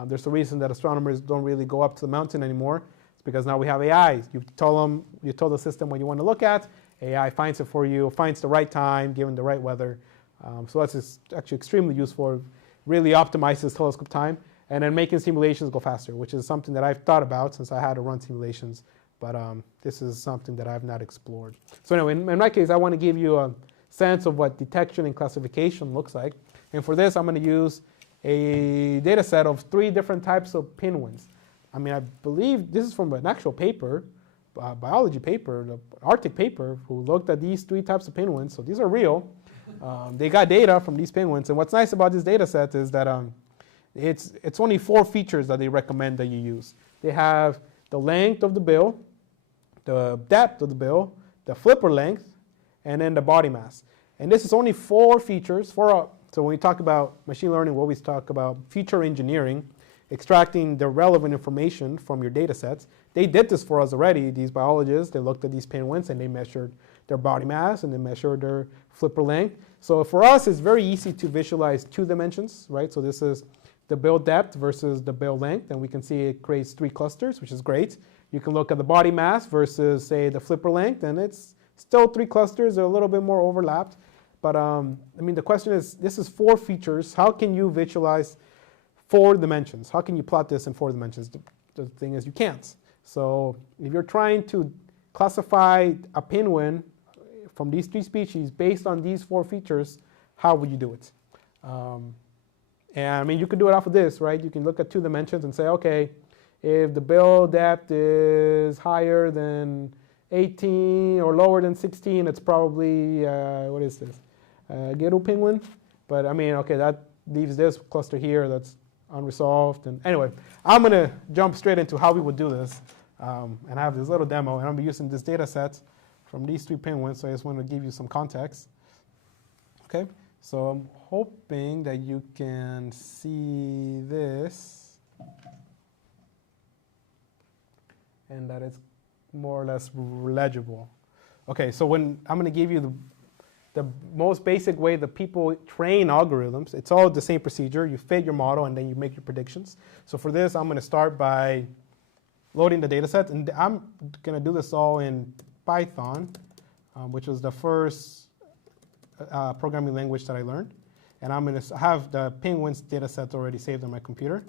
There's a reason that astronomers don't really go up to the mountain anymore. It's because now we have AI. You tell the system what you want to look at. AI finds it for you, finds the right time, given the right weather. So that's actually extremely useful. Really optimizes telescope time. And then making simulations go faster, which is something that I've thought about since I had to run simulations. But this is something that I've not explored. So anyway, in my case, I want to give you a sense of what detection and classification looks like. And for this, I'm going to use a data set of 3 different types of pinwinds. I mean, I believe this is from an actual paper, biology paper, the Arctic paper, who looked at these 3 types of pinwinds. So these are real. They got data from these pinwinds. And what's nice about this data set is that it's only 4 features that they recommend that you use. They have the length of the bill, the depth of the bill, the flipper length, and then the body mass. And this is only 4 features. So when we talk about machine learning, we always talk about feature engineering, extracting the relevant information from your data sets. They did this for us already, these biologists. They looked at these pinwinds and they measured their body mass and they measured their flipper length. So for us, it's very easy to visualize 2 dimensions, right? So this is the bill depth versus the bill length, and we can see it creates 3 clusters, which is great. You can look at the body mass versus, say, the flipper length, and it's still 3 clusters. They're a little bit more overlapped. But I mean, the question is, this is 4 features. How can you visualize 4 dimensions? How can you plot this in 4 dimensions? The thing is, you can't. So if you're trying to classify a pinwin from these 3 species based on these 4 features, how would you do it? And I mean, you could do it off of this, right? You can look at 2 dimensions and say, okay, if the bill depth is higher than 18 or lower than 16, it's probably, what is this? Geru penguin. But I mean, okay, that leaves this cluster here that's unresolved. And anyway, I'm going to jump straight into how we would do this. And I have this little demo, and I'm using this data set from these 3 penguins, so I just want to give you some context. Okay, so I'm hoping that you can see this and that it's more or less legible. Okay, so when I'm going to give you the most basic way that people train algorithms, it's all the same procedure. You fit your model and then you make your predictions. So for this, I'm going to start by loading the data set, and I'm going to do this all in Python, which is the first programming language that I learned. And I'm going to have the penguins data set already saved on my computer.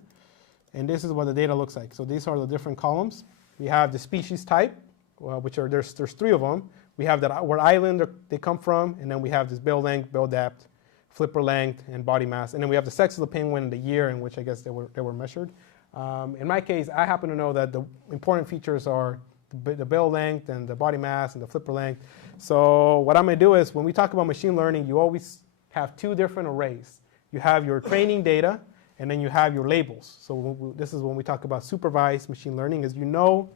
And this is what the data looks like. So these are the different columns. We have the species type, which are, there's 3 of them. We have that where island they come from, and then we have this bill length, bill depth, flipper length, and body mass. And then we have the sex of the penguin and the year in which I guess they were measured. In my case, I happen to know that the important features are the bill length and the body mass and the flipper length. So what I'm going to do is, when we talk about machine learning, you always have 2 different arrays. You have your training data, and then you have your labels. So this is when we talk about supervised machine learning, is you know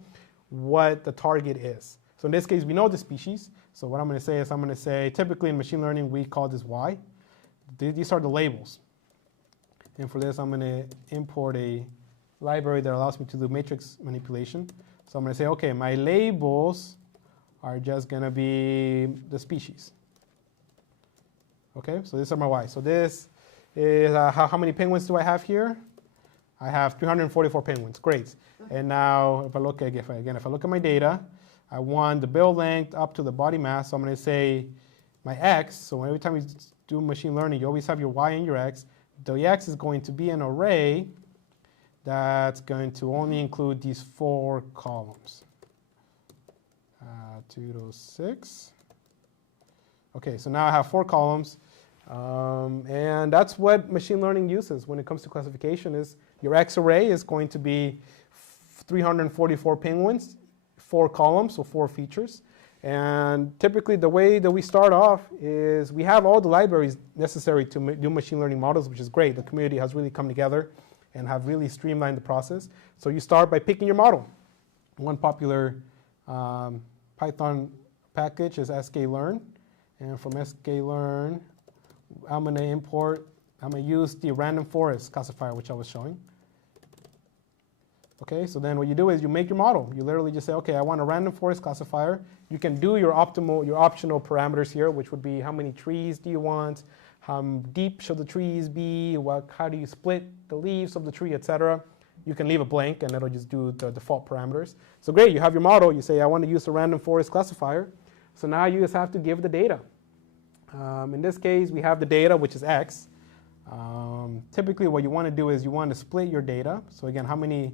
what the target is. So in this case, we know the species. So what I'm going to say is, I'm going to say, typically in machine learning, we call this Y. These are the labels. And for this, I'm going to import a library that allows me to do matrix manipulation. So I'm going to say, okay, my labels are just going to be the species. Okay, so these are my Y. So this is how many penguins do I have here? I have 344 penguins. Great. And now if I look at my data, I want the bill length up to the body mass. So I'm going to say my X. So every time you do machine learning, you always have your Y and your X. The X is going to be an array that's going to only include these 4 columns. 2 to 6. Okay, so now I have 4 columns. And that's what machine learning uses when it comes to classification. Is your X array is going to be 344 penguins, 4 columns, so 4 features. And typically the way that we start off is we have all the libraries necessary to do machine learning models, which is great. The community has really come together and have really streamlined the process. So you start by picking your model. One popular Python package is sklearn. And from sklearn, I'm going to use the random forest classifier, which I was showing. Okay, so then what you do is you make your model. You literally just say, okay, I want a random forest classifier. You can do your optional parameters here, which would be how many trees do you want, how deep should the trees be, how do you split the leaves of the tree, etc. You can leave it blank, and it'll just do the default parameters. So great, you have your model. You say, I want to use a random forest classifier. So now you just have to give the data. In this case, we have the data, which is X. Typically, what you want to do is you want to split your data. So again, how many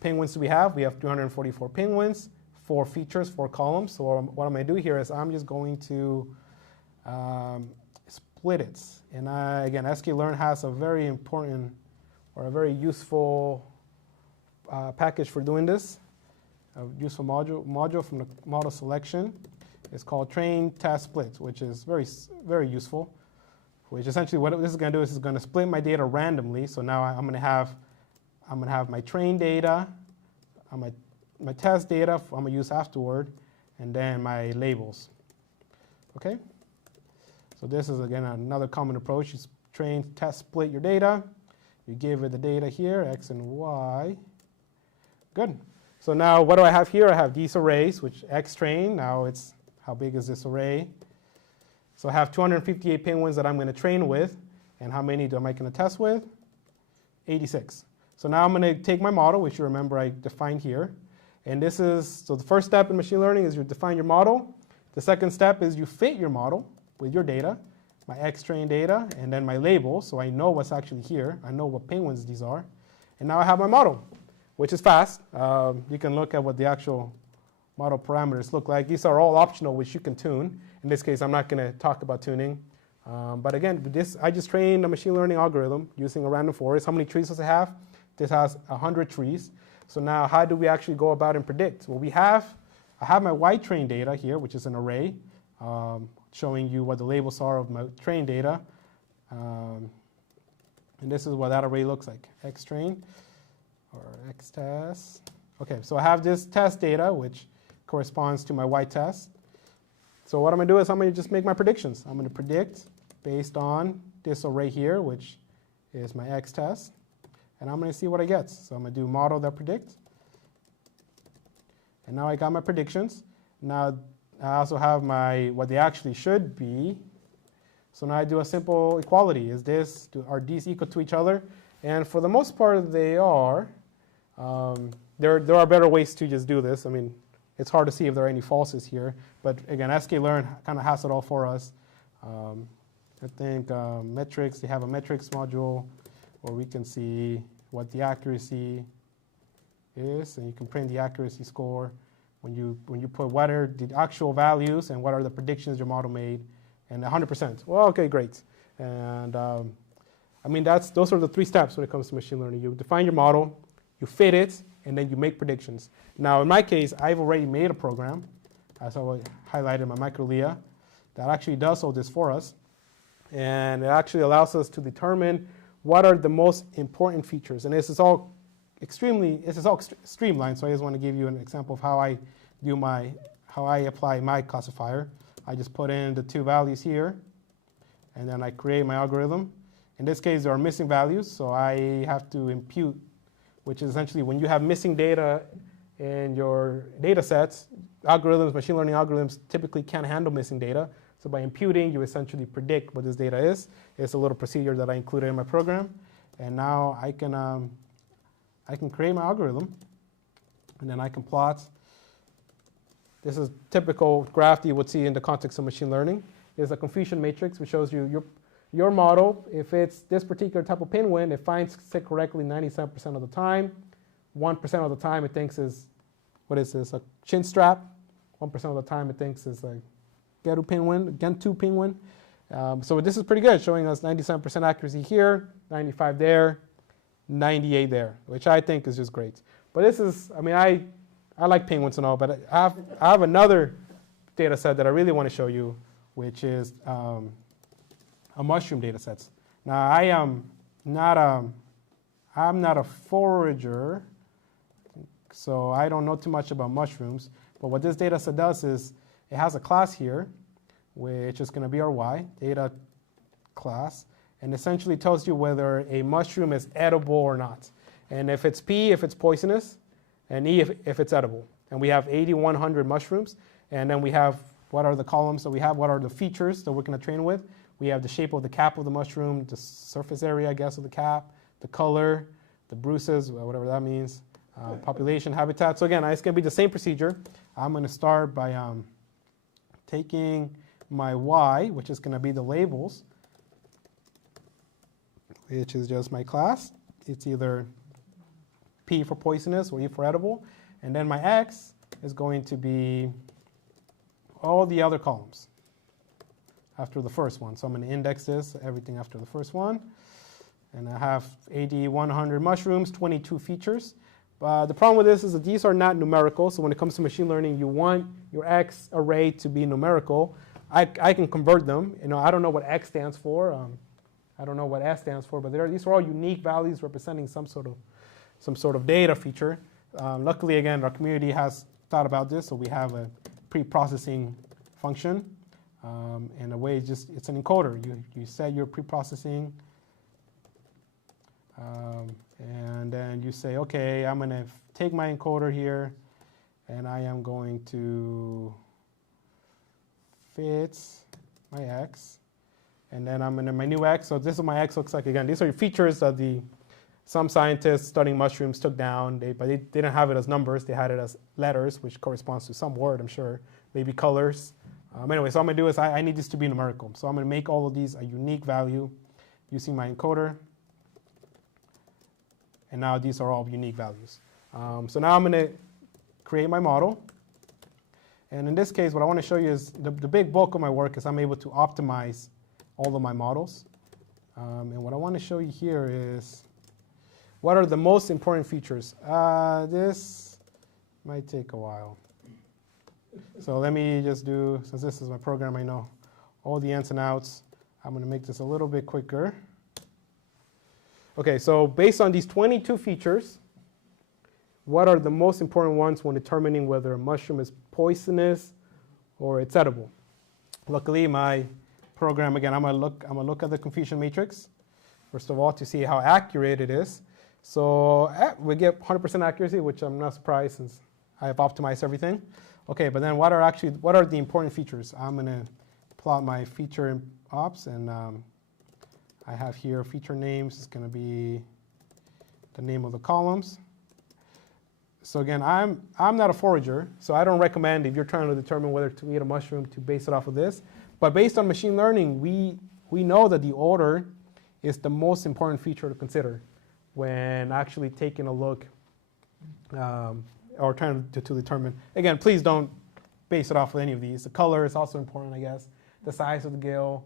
penguins do we have? We have 244 penguins, 4 features, 4 columns. So what I'm going to do here is I'm just going to split it. And again, sklearn has a very important or a very useful package for doing this. A useful module from the model selection. It's called train test split, which is very, very useful. Which essentially what this is going to do is it's going to split my data randomly. So now I'm going to have my train data, my test data I'm going to use afterward, and then my labels. Okay? So this is, again, another common approach. You train, test, split your data. You give it the data here, X and Y. Good. So now what do I have here? I have these arrays, which X train. Now it's, how big is this array? So I have 258 penguins that I'm going to train with. And how many am I going to test with? 86. So now I'm going to take my model, which you remember I defined here. And this is, so the first step in machine learning is you define your model. The second step is you fit your model with your data, my X-train data, and then my label, so I know what's actually here. I know what penguins these are. And now I have my model, which is fast. You can look at what the actual model parameters look like. These are all optional, which you can tune. In this case, I'm not going to talk about tuning. But again, I just trained a machine learning algorithm using a random forest. How many trees does it have? This has 100 trees. So now how do we actually go about and predict? Well, I have my Y-train data here, which is an array, showing you what the labels are of my train data. And this is what that array looks like, X-train or X-test. Okay, so I have this test data, which corresponds to my Y-test. So what I'm going to do is I'm going to just make my predictions. I'm going to predict based on this array here, which is my X-test. And I'm going to see what I get. So I'm going to do model that predict. And now I got my predictions. Now I also have what they actually should be. So now I do a simple equality. Are these equal to each other? And for the most part, they are. There are better ways to just do this. I mean, it's hard to see if there are any falses here. But again, sklearn kind of has it all for us. I think metrics, they have a metrics module where we can see what the accuracy is, and you can print the accuracy score when you put what are the actual values and what are the predictions your model made, and 100%. Well, okay, great. And I mean, those are the 3 steps when it comes to machine learning. You define your model, you fit it, and then you make predictions. Now, in my case, I've already made a program, as I highlighted in my microlia, that actually does all this for us. And it actually allows us to determine what are the most important features. And this is all streamlined, so I just want to give you an example of how I apply my classifier. I just put in the 2 values here, and then I create my algorithm. In this case, there are missing values, so I have to impute, which is essentially when you have missing data in your data sets, algorithms, machine learning algorithms typically can't handle missing data. So by imputing, you essentially predict what this data is. It's a little procedure that I included in my program. And now I can create my algorithm, and then I can plot. This is typical graph that you would see in the context of machine learning. There's a confusion matrix which shows you your model. If it's this particular type of pinwin, it finds it correctly 97% of the time. 1% of the time it thinks is, what is this, a chin strap. 1% of the time it thinks is a Gentoo pinwin. So this is pretty good, showing us 97% accuracy here, 95 there, 98 there, which I think is just great. But this is, I mean, I like penguins and all, but I have another data set that I really want to show you, which is a mushroom data set. Now, I'm not a forager, so I don't know too much about mushrooms. But what this data set does is it has a class here, which is going to be our Y, data class, and essentially tells you whether a mushroom is edible or not. And if it's P, if it's poisonous, and E, if it's edible. And we have 8,100 mushrooms, and then we have what are the columns that we have, what are the features that we're going to train with. We have the shape of the cap of the mushroom, the surface area, I guess, of the cap, the color, the bruises, whatever that means, population, habitat. So again, it's going to be the same procedure. I'm going to start by taking my Y, which is going to be the labels, which is just my class. It's either P for poisonous or E for edible. And then my X is going to be all the other columns after the first one. So I'm going to index this, everything after the first one. And I have 8,100 mushrooms, 22 features. The problem with this is that these are not numerical. So when it comes to machine learning, you want your X array to be numerical. I can convert them. I don't know what X stands for. I don't know what S stands for, but these are all unique values representing some sort of data feature. Luckily, again, our community has thought about this, so we have a pre-processing function. In a way, it's an encoder. You set your pre-processing, and then you say, okay, I'm going to take my encoder here, and I am going to fit my X. And then I'm in my new X. So this is my X looks like. Again, these are your features that some scientists studying mushrooms took down. But they didn't have it as numbers. They had it as letters, which corresponds to some word, I'm sure. Maybe colors. Anyway, so what I'm going to do is I need this to be numerical. So I'm going to make all of these a unique value using my encoder. And now these are all unique values. So now I'm going to create my model. And in this case, what I want to show you is the big bulk of my work is I'm able to optimize all of my models. And what I want to show you here is what are the most important features. This might take a while. So let me just do, since this is my program, I know all the ins and outs. I'm going to make this a little bit quicker. Okay, so based on these 22 features, what are the most important ones when determining whether a mushroom is poisonous or it's edible? Luckily, my program, again, I'm going to look at the confusion matrix, first of all, to see how accurate it is. So we get 100% accuracy, which I'm not surprised since I have optimized everything. Okay, but then what are the important features? I'm going to plot my feature ops, and I have here feature names. It's going to be the name of the columns. So again, I'm not a forager, so I don't recommend if you're trying to determine whether to eat a mushroom to base it off of this. But based on machine learning, we know that the order is the most important feature to consider when actually taking a look or trying to determine. Again, please don't base it off of any of these. The color is also important, I guess. The size of the gill.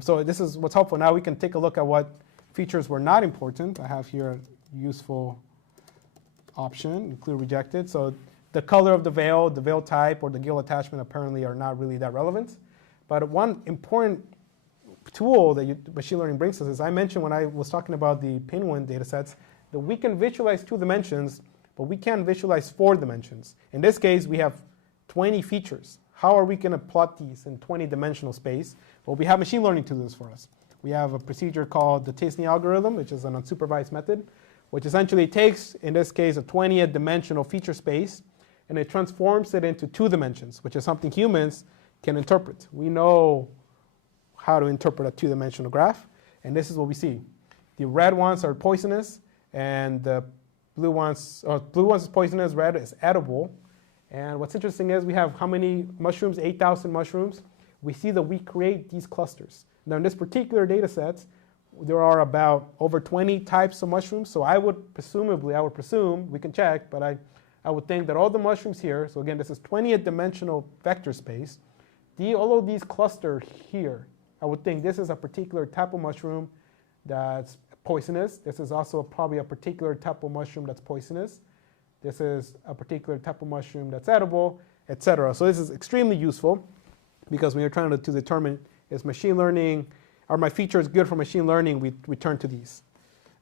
So this is what's helpful. Now we can take a look at what features were not important. I have here a useful option, include rejected. So the color of the veil type, or the gill attachment apparently are not really that relevant. But one important tool that machine learning brings us is, I mentioned when I was talking about the Penguin data sets, that we can visualize 2 dimensions, but we can't visualize 4 dimensions. In this case, we have 20 features. How are we going to plot these in 20-dimensional space? Well, we have machine learning to do this for us. We have a procedure called the Tisney algorithm, which is an unsupervised method, which essentially takes, in this case, a 20-dimensional feature space, and it transforms it into 2 dimensions, which is something humans can interpret. We know how to interpret a 2-dimensional graph, and this is what we see. The red ones are poisonous, and the blue ones is poisonous, red is edible. And what's interesting is we have how many mushrooms? 8,000 mushrooms. We see that we create these clusters. Now in this particular data set, there are about over 20 types of mushrooms, so I would presume, we can check, but I would think that all the mushrooms here, so again, this is 20-dimensional vector space, all of these cluster here, I would think this is a particular type of mushroom that's poisonous. This is also probably a particular type of mushroom that's poisonous. This is a particular type of mushroom that's edible, etc. So this is extremely useful because when you're trying to determine is machine learning, are my features good for machine learning, we turn to these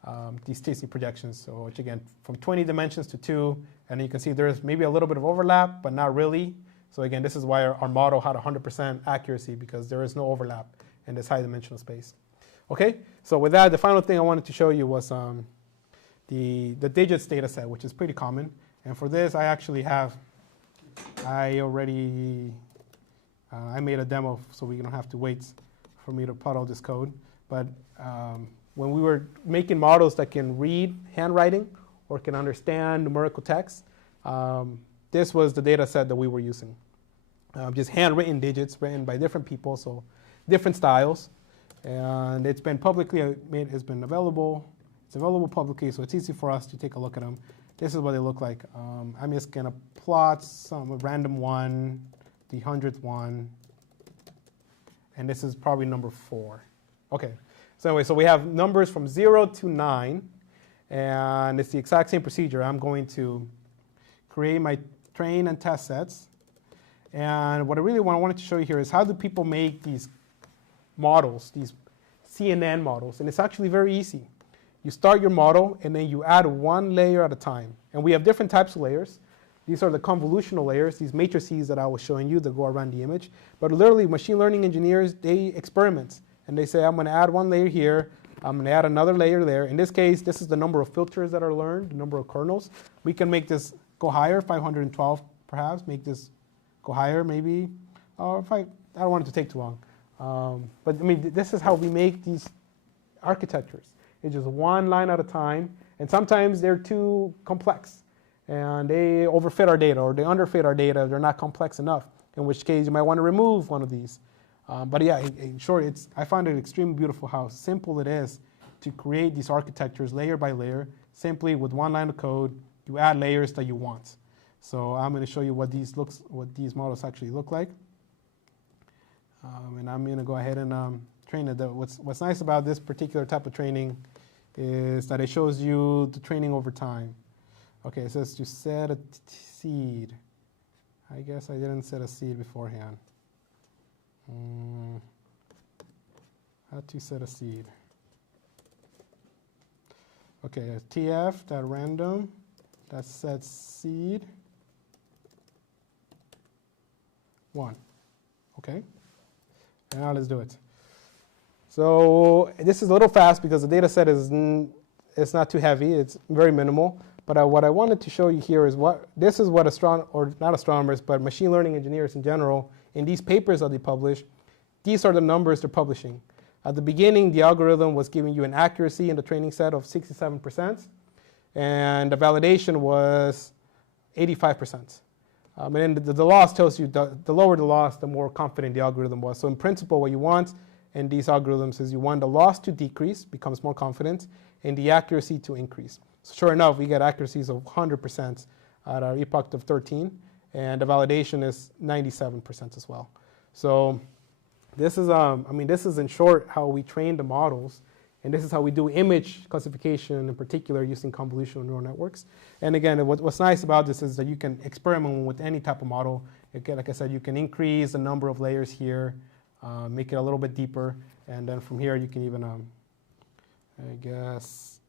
Tisney projections. So which again, from 20 dimensions to 2, and you can see there's maybe a little bit of overlap, but not really. So again, this is why our model had 100% accuracy, because there is no overlap in this high dimensional space. Okay, so with that, the final thing I wanted to show you was the digits data set, which is pretty common. And for this, I made a demo so we don't have to wait for me to plot all this code. But when we were making models that can read handwriting or can understand numerical text, this was the data set that we were using. Just handwritten digits written by different people, so different styles. And it's been it's been available. It's available publicly, so it's easy for us to take a look at them. This is what they look like. I'm just going to plot a random one, the 100th one, and this is probably number 4. Okay, so anyway, so we have numbers from 0 to 9, and it's the exact same procedure. I'm going to create my train and test sets, and what I really wanted to show you here is how do people make these models, these CNN models, and it's actually very easy. You start your model, and then you add 1 layer at a time. And we have different types of layers. These are the convolutional layers, these matrices that I was showing you that go around the image. But literally, machine learning engineers, they experiment. And they say, I'm going to add 1 layer here. I'm going to add another layer there. In this case, this is the number of filters that are learned, the number of kernels. We can make this go higher, 512 perhaps, make this go higher maybe. Or I don't want it to take too long. But I mean, this is how we make these architectures. It's just 1 line at a time, and sometimes they're too complex, and they overfit our data, or they underfit our data if they're not complex enough, in which case you might want to remove one of these. But yeah, in short, I find it extremely beautiful how simple it is to create these architectures layer by layer, simply with 1 line of code. You add layers that you want. So I'm going to show you what these models actually look like. And I'm going to go ahead and train it. What's nice about this particular type of training is that it shows you the training over time. Okay, it says to set a seed. I guess I didn't set a seed beforehand. How to set a seed. Okay, tf.random that sets seed 1. Okay, and now let's do it. So this is a little fast because the data set is not too heavy. It's very minimal. But what I wanted to show you here is not astronomers, but machine learning engineers in general, in these papers that they publish, these are the numbers they're publishing. At the beginning, the algorithm was giving you an accuracy in the training set of 67%, and the validation was 85%. And then the loss tells you the lower the loss, the more confident the algorithm was. So in principle, what you want in these algorithms is you want the loss to decrease, becomes more confident, and the accuracy to increase. So sure enough, we get accuracies of 100% at our epoch of 13, and the validation is 97% as well. So this is, this is in short how we train the models, and this is how we do image classification in particular using convolutional neural networks. And again, what's nice about this is that you can experiment with any type of model. Again, like I said, you can increase the number of layers here, make it a little bit deeper, and then from here you can even, I guess,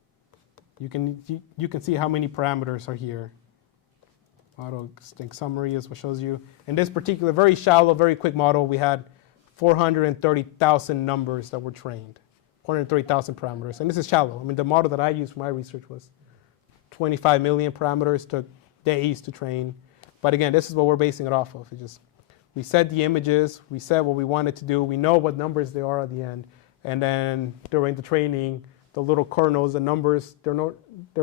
you can see how many parameters are here. Model extinct summary is what shows you. In this particular very shallow, very quick model, we had 430,000 numbers that were trained, 430,000 parameters. And this is shallow. I mean, the model that I used for my research was 25 million parameters, took days to train. But again, this is what we're basing it off of. We set the images, we said what we wanted to do, we know what numbers they are at the end, and then during the training, the little kernels, the numbers, they're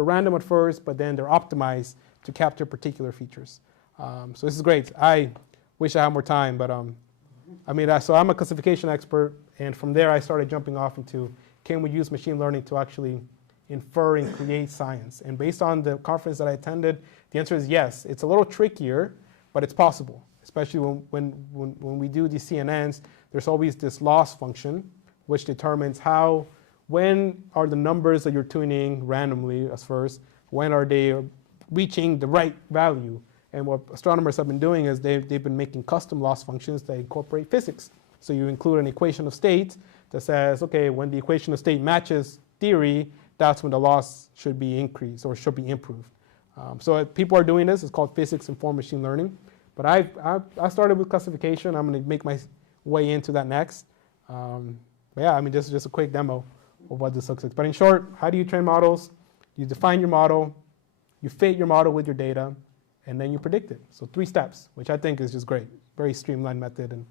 random at first, but then they're optimized to capture particular features. So this is great. I wish I had more time, but so I'm a classification expert, and from there I started jumping off into, can we use machine learning to actually infer and create science? And based on the conference that I attended, the answer is yes. It's a little trickier, but it's possible, especially when we do these CNNs. There's always this loss function, which determines when are the numbers that you're tuning randomly as first, when are they reaching the right value. And what astronomers have been doing is they've been making custom loss functions that incorporate physics. So you include an equation of state that says, okay, when the equation of state matches theory, that's when the loss should be increased or should be improved. So people are doing this. It's called physics-informed machine learning. But I started with classification. I'm going to make my way into that next. This is just a quick demo of what this looks like. But in short, how do you train models? You define your model, you fit your model with your data, and then you predict it. So 3 steps, which I think is just great. Very streamlined method. And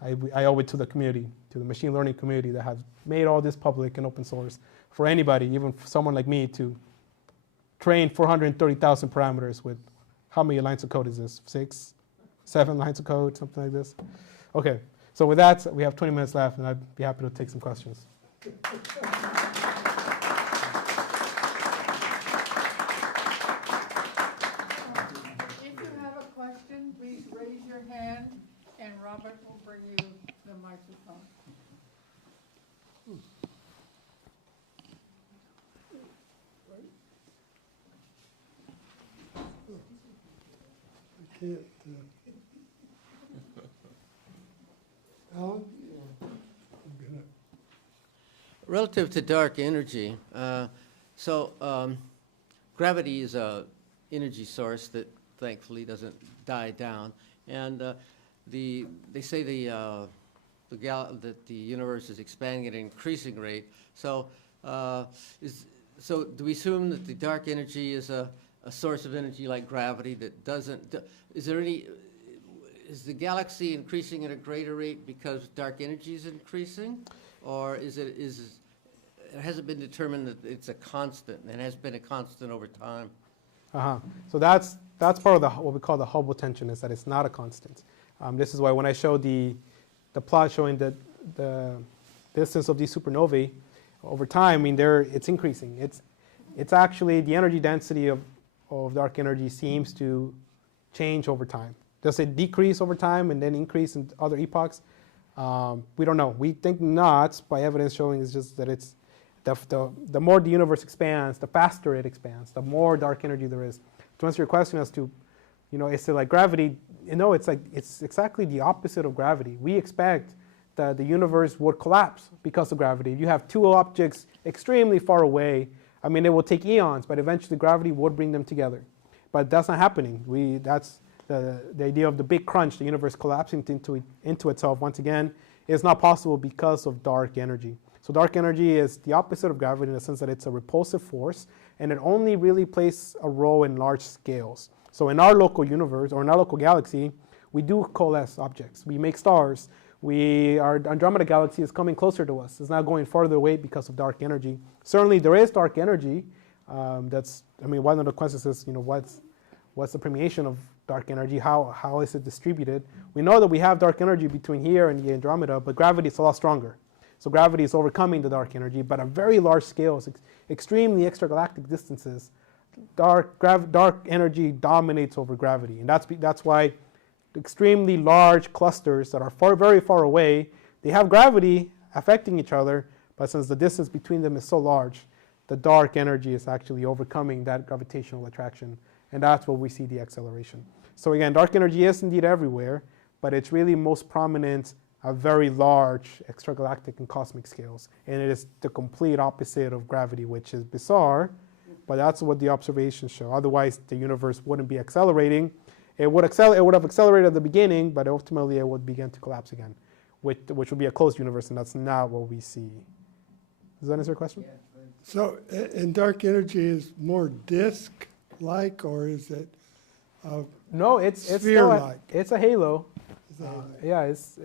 I owe it to the community, to the machine learning community that has made all this public and open source for anybody, even for someone like me, to train 430,000 parameters with how many lines of code is this? 6, 7 lines of code, something like this. Okay, so with that, we have 20 minutes left, and I'd be happy to take some questions. If you have a question, please raise your hand, and Robert will bring you the microphone. Alan? Relative to dark energy, gravity is an energy source that thankfully doesn't die down, and they say that the universe is expanding at an increasing rate. So, do we assume that the dark energy is a source of energy like gravity that doesn't? Is the galaxy increasing at a greater rate because dark energy is increasing, or has it been determined that it's a constant and has been a constant over time? So that's part of what we call the Hubble tension, is that it's not a constant. This is why when I showed the plot showing the distance of these supernovae over time, it's increasing. It's actually the energy density of dark energy seems to change over time. Does it decrease over time and then increase in other epochs? We don't know. We think not, by evidence showing it's just that it's the more the universe expands, the faster it expands, the more dark energy there is. To answer your question as to, is it like gravity? It's exactly the opposite of gravity. We expect that the universe would collapse because of gravity. If you have 2 objects extremely far away, it will take eons, but eventually gravity would bring them together. But that's not happening. That's the idea of the big crunch, the universe collapsing into itself once again, is not possible because of dark energy. So dark energy is the opposite of gravity in the sense that it's a repulsive force, and it only really plays a role in large scales. So in our local universe, or in our local galaxy, we do coalesce objects. We make stars. Our Andromeda galaxy is coming closer to us. It's not going farther away because of dark energy. Certainly there is dark energy. One of the questions is, what's the permeation of dark energy. How is it distributed? We know that we have dark energy between here and the Andromeda, but gravity is a lot stronger. So gravity is overcoming the dark energy, but at very large scales, extremely extragalactic distances, dark energy dominates over gravity. And that's why extremely large clusters that are very far away, they have gravity affecting each other, but since the distance between them is so large, the dark energy is actually overcoming that gravitational attraction. And that's where we see the acceleration. So again, dark energy is indeed everywhere, but it's really most prominent at very large extragalactic and cosmic scales. And it is the complete opposite of gravity, which is bizarre, but that's what the observations show. Otherwise, the universe wouldn't be accelerating. It would have accelerated at the beginning, but ultimately it would begin to collapse again, which would be a closed universe, and that's not what we see. Does that answer your question? So, and dark energy is more disk-like, or is it No, it's still sphere-like? it's a halo. Yeah, it's.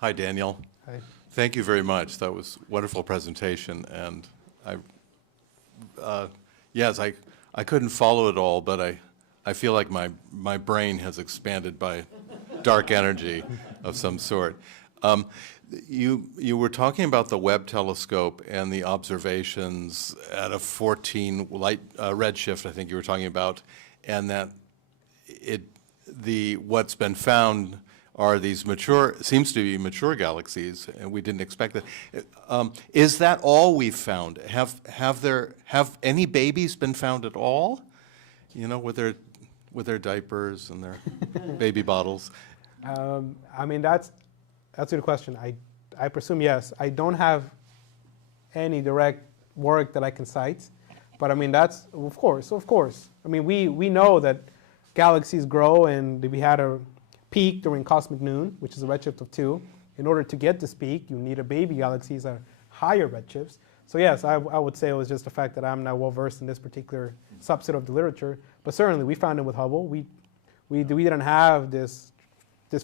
Hi, Daniel. Hi. Thank you very much. That was a wonderful presentation, and I couldn't follow it all, but I feel like my brain has expanded by dark energy of some sort. You were talking about the Webb telescope and the observations at a 14 light redshift, I think you were talking about, and that what's been found are these seems to be mature galaxies, and we didn't expect that. Is that all we've found? Have any babies been found at all? You know, with their diapers and their baby bottles. I mean, that's a good question. I presume yes. I don't have any direct work that I can cite, but I mean that's of course. I mean we know that galaxies grow, and we had a peak during cosmic noon, which is a redshift of 2. In order to get this peak, you need a baby galaxies at higher redshifts. So yes, I would say it was just the fact that I'm not well versed in this particular subset of the literature. But certainly we found it with Hubble. We didn't have this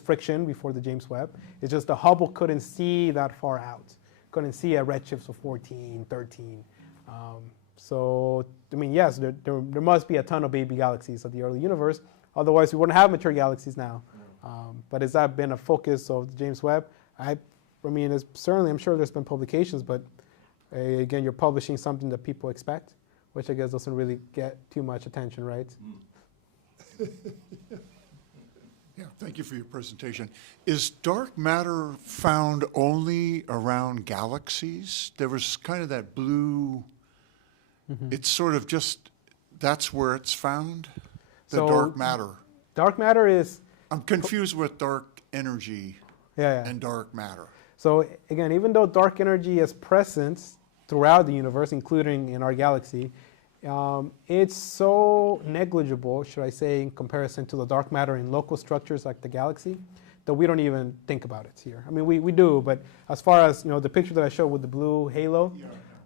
friction before the James Webb. It's just the Hubble couldn't see that far out. Couldn't see at redshifts of 14, 13. So I mean, yes, there must be a ton of baby galaxies of the early universe. Otherwise, we wouldn't have mature galaxies now. But has that been a focus of the James Webb? I mean, certainly, I'm sure there's been publications, but again, you're publishing something that people expect, which I guess doesn't really get too much attention, right? Yeah, thank you for your presentation. Is dark matter found only around galaxies? There was kind of that blue, it's sort of just, that's where it's found? The dark matter. Dark matter is... I'm confused with dark energy and dark matter. So again, even though dark energy is present throughout the universe, including in our galaxy, it's so negligible, should I say, in comparison to the dark matter in local structures like the galaxy, that we don't even think about it here. I mean, we do, but as far as the picture that I showed with the blue halo,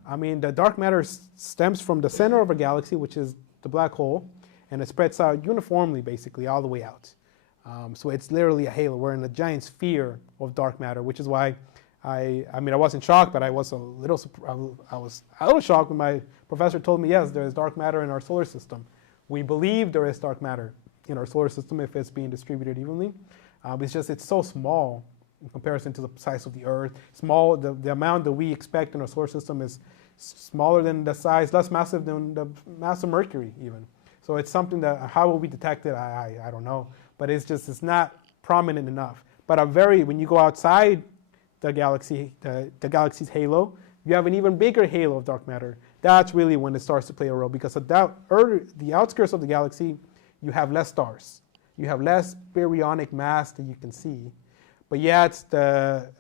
I mean, the dark matter stems from the center of a galaxy, which is the black hole, and it spreads out uniformly, basically, all the way out. So it's literally a halo. We're in a giant sphere of dark matter, which is why I wasn't shocked, but I was a little shocked when my professor told me, yes, there is dark matter in our solar system. We believe there is dark matter in our solar system if it's being distributed evenly. It's so small in comparison to the size of the Earth. Small, the amount that we expect in our solar system is smaller than the size, less massive than the mass of Mercury even. So it's something that, how will we detect it? I don't know. But it's not prominent enough. But when you go outside the galaxy, the galaxy's halo, you have an even bigger halo of dark matter. That's really when it starts to play a role, because at the outskirts of the galaxy, you have less stars. You have less baryonic mass that you can see. But yet the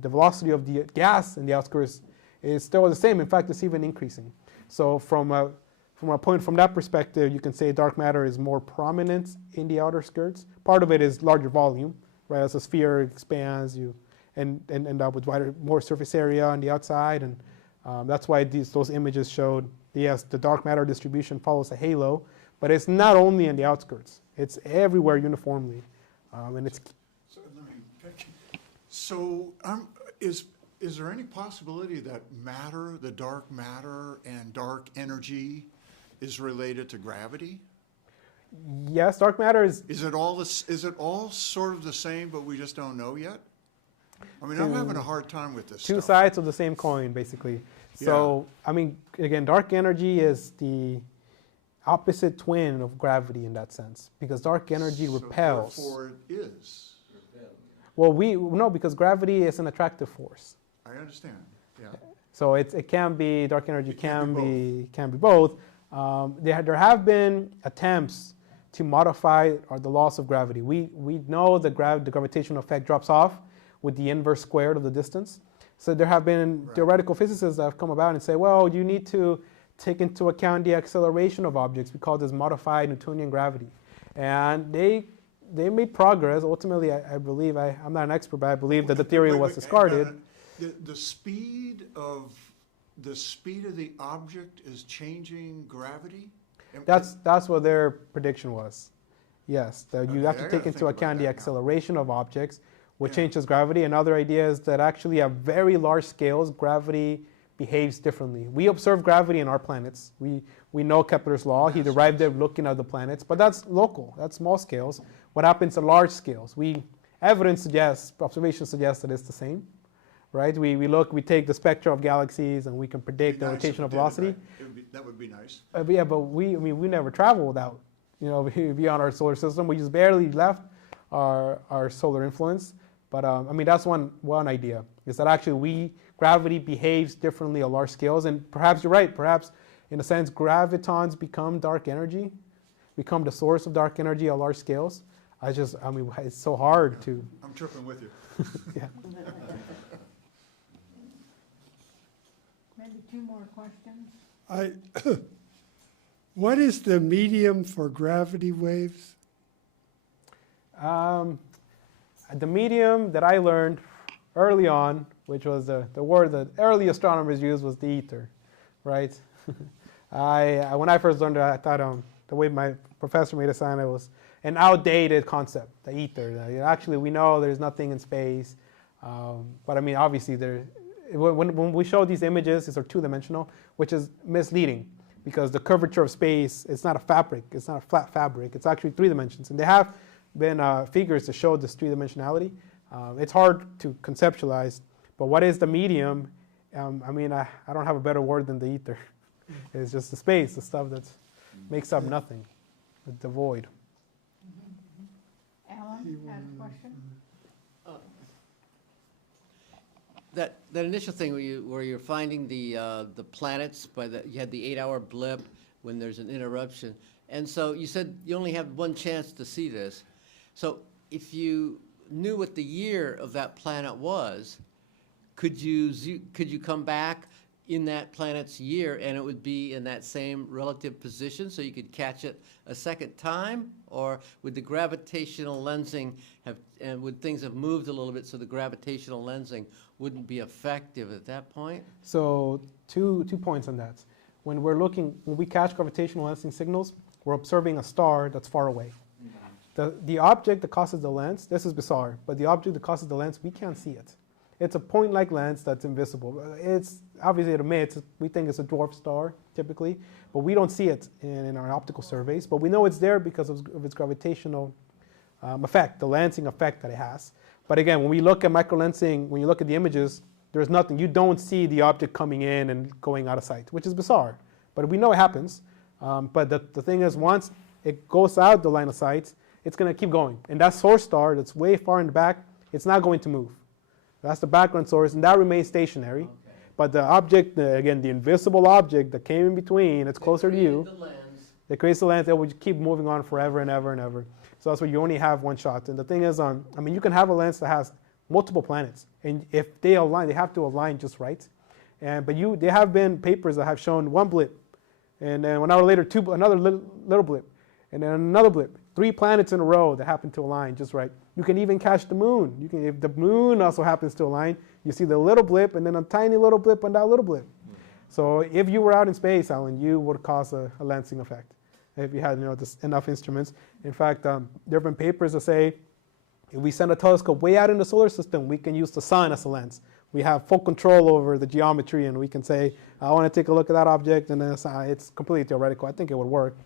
velocity of the gas in the outskirts is still the same. In fact, it's even increasing. So from that perspective, you can say dark matter is more prominent in the outer skirts. Part of it is larger volume, right? As the sphere expands, you end up with more surface area on the outside, and that's why those images showed, yes, the dark matter distribution follows a halo, but it's not only in the outskirts; it's everywhere uniformly, and it's. So is Is there any possibility that matter, the dark matter and dark energy is related to gravity? Yes, dark matter is Is it all sort of the same, but we just don't know yet? I mean, I'm having a hard time with this two stuff. sides of the same coin, basically. So, I mean, again, dark energy is the opposite twin of gravity in that sense, because dark energy So repels. therefore it is. Well, no, because gravity is an attractive force. I understand, yeah. So it can be, dark energy It can be can be both. There have been attempts to modify the laws of gravity. We know the gravitational effect drops off with the inverse squared of the distance. So there have been Right. theoretical physicists that have come about and say, well, you need to take into account the acceleration of objects. We call this modified Newtonian gravity. And they made progress. Ultimately, I believe, I'm not an expert, but I believe that the theory was discarded. The speed of the object is changing gravity? That's what their prediction was. Yes, that you have Okay, to I take gotta into think about account the that now. acceleration of objects, which Yeah. changes gravity. Another idea is that actually at very large scales, gravity behaves differently. We observe gravity in our planets. We know Kepler's law. He derived it looking at the planets, but that's local. That's small scales. What happens at large scales? Evidence suggests, observation suggests that it's the same, right? We take the spectra of galaxies and we can predict the It'd be nice if rotational it did, velocity. right? That would be nice. But yeah, but we never travel without, beyond our solar system. We just barely left our solar influence. But that's one idea, is that actually gravity behaves differently at large scales. And perhaps you're right. Perhaps, in a sense, gravitons become dark energy, become the source of dark energy at large scales. It's so hard to, I'm tripping with you. yeah. Maybe two more questions. What is the medium for gravity waves? The medium that I learned early on, which was the word that early astronomers used, was the ether, right? When I first learned it, I thought the way my professor made it sound, it was an outdated concept, the ether. Actually, we know there's nothing in space, but obviously when we show these images, these are two-dimensional, which is misleading because the curvature of space, it's not a fabric, it's not a flat fabric, it's actually 3 dimensions. And they have been figures to show this 3-dimensionality. It's hard to conceptualize, but what is the medium? I don't have a better word than the ether. It's just the space, the stuff that makes up nothing, the void. Alan has a question? That initial thing where you're finding the planets you had the 8-hour blip when there's an interruption, and so you said you only have one chance to see this. So if you knew what the year of that planet was, could you come back in that planet's year and it would be in that same relative position so you could catch it a second time? Or would the gravitational lensing would things have moved a little bit so the gravitational lensing wouldn't be effective at that point? So two points on that. When we catch gravitational lensing signals, we're observing a star that's far away. The object that causes the lens, this is bizarre, but the object that causes the lens, we can't see it. It's a point-like lens that's invisible. It's obviously it emits. We think it's a dwarf star typically, but we don't see it in our optical surveys. But we know it's there because of its gravitational effect, the lensing effect that it has. But again, when we look at microlensing, when you look at the images, there's nothing. You don't see the object coming in and going out of sight, which is bizarre. But we know it happens. But the thing is, once it goes out the line of sight, it's going to keep going. And that source star that's way far in the back, it's not going to move. That's the background source, and that remains stationary. Okay. But the object, again, the invisible object that came in between, it's closer to you. That creates the lens. It will keep moving on forever and ever and ever. So that's why you only have one shot. And the thing is, you can have a lens that has multiple planets, and if they align, they have to align just right. But there have been papers that have shown one blip, and then 1 hour later, another little blip, and then another blip. 3 planets in a row that happen to align just right. You can even catch the moon. If the moon also happens to align, you see the little blip and then a tiny little blip on that little blip. So if you were out in space, Alan, you would cause a lensing effect if you had enough instruments. In fact, there have been papers that say if we send a telescope way out in the solar system, we can use the sun as a lens. we have full control over the geometry, and we can say, I want to take a look at that object, and then it's completely theoretical. I think it would work.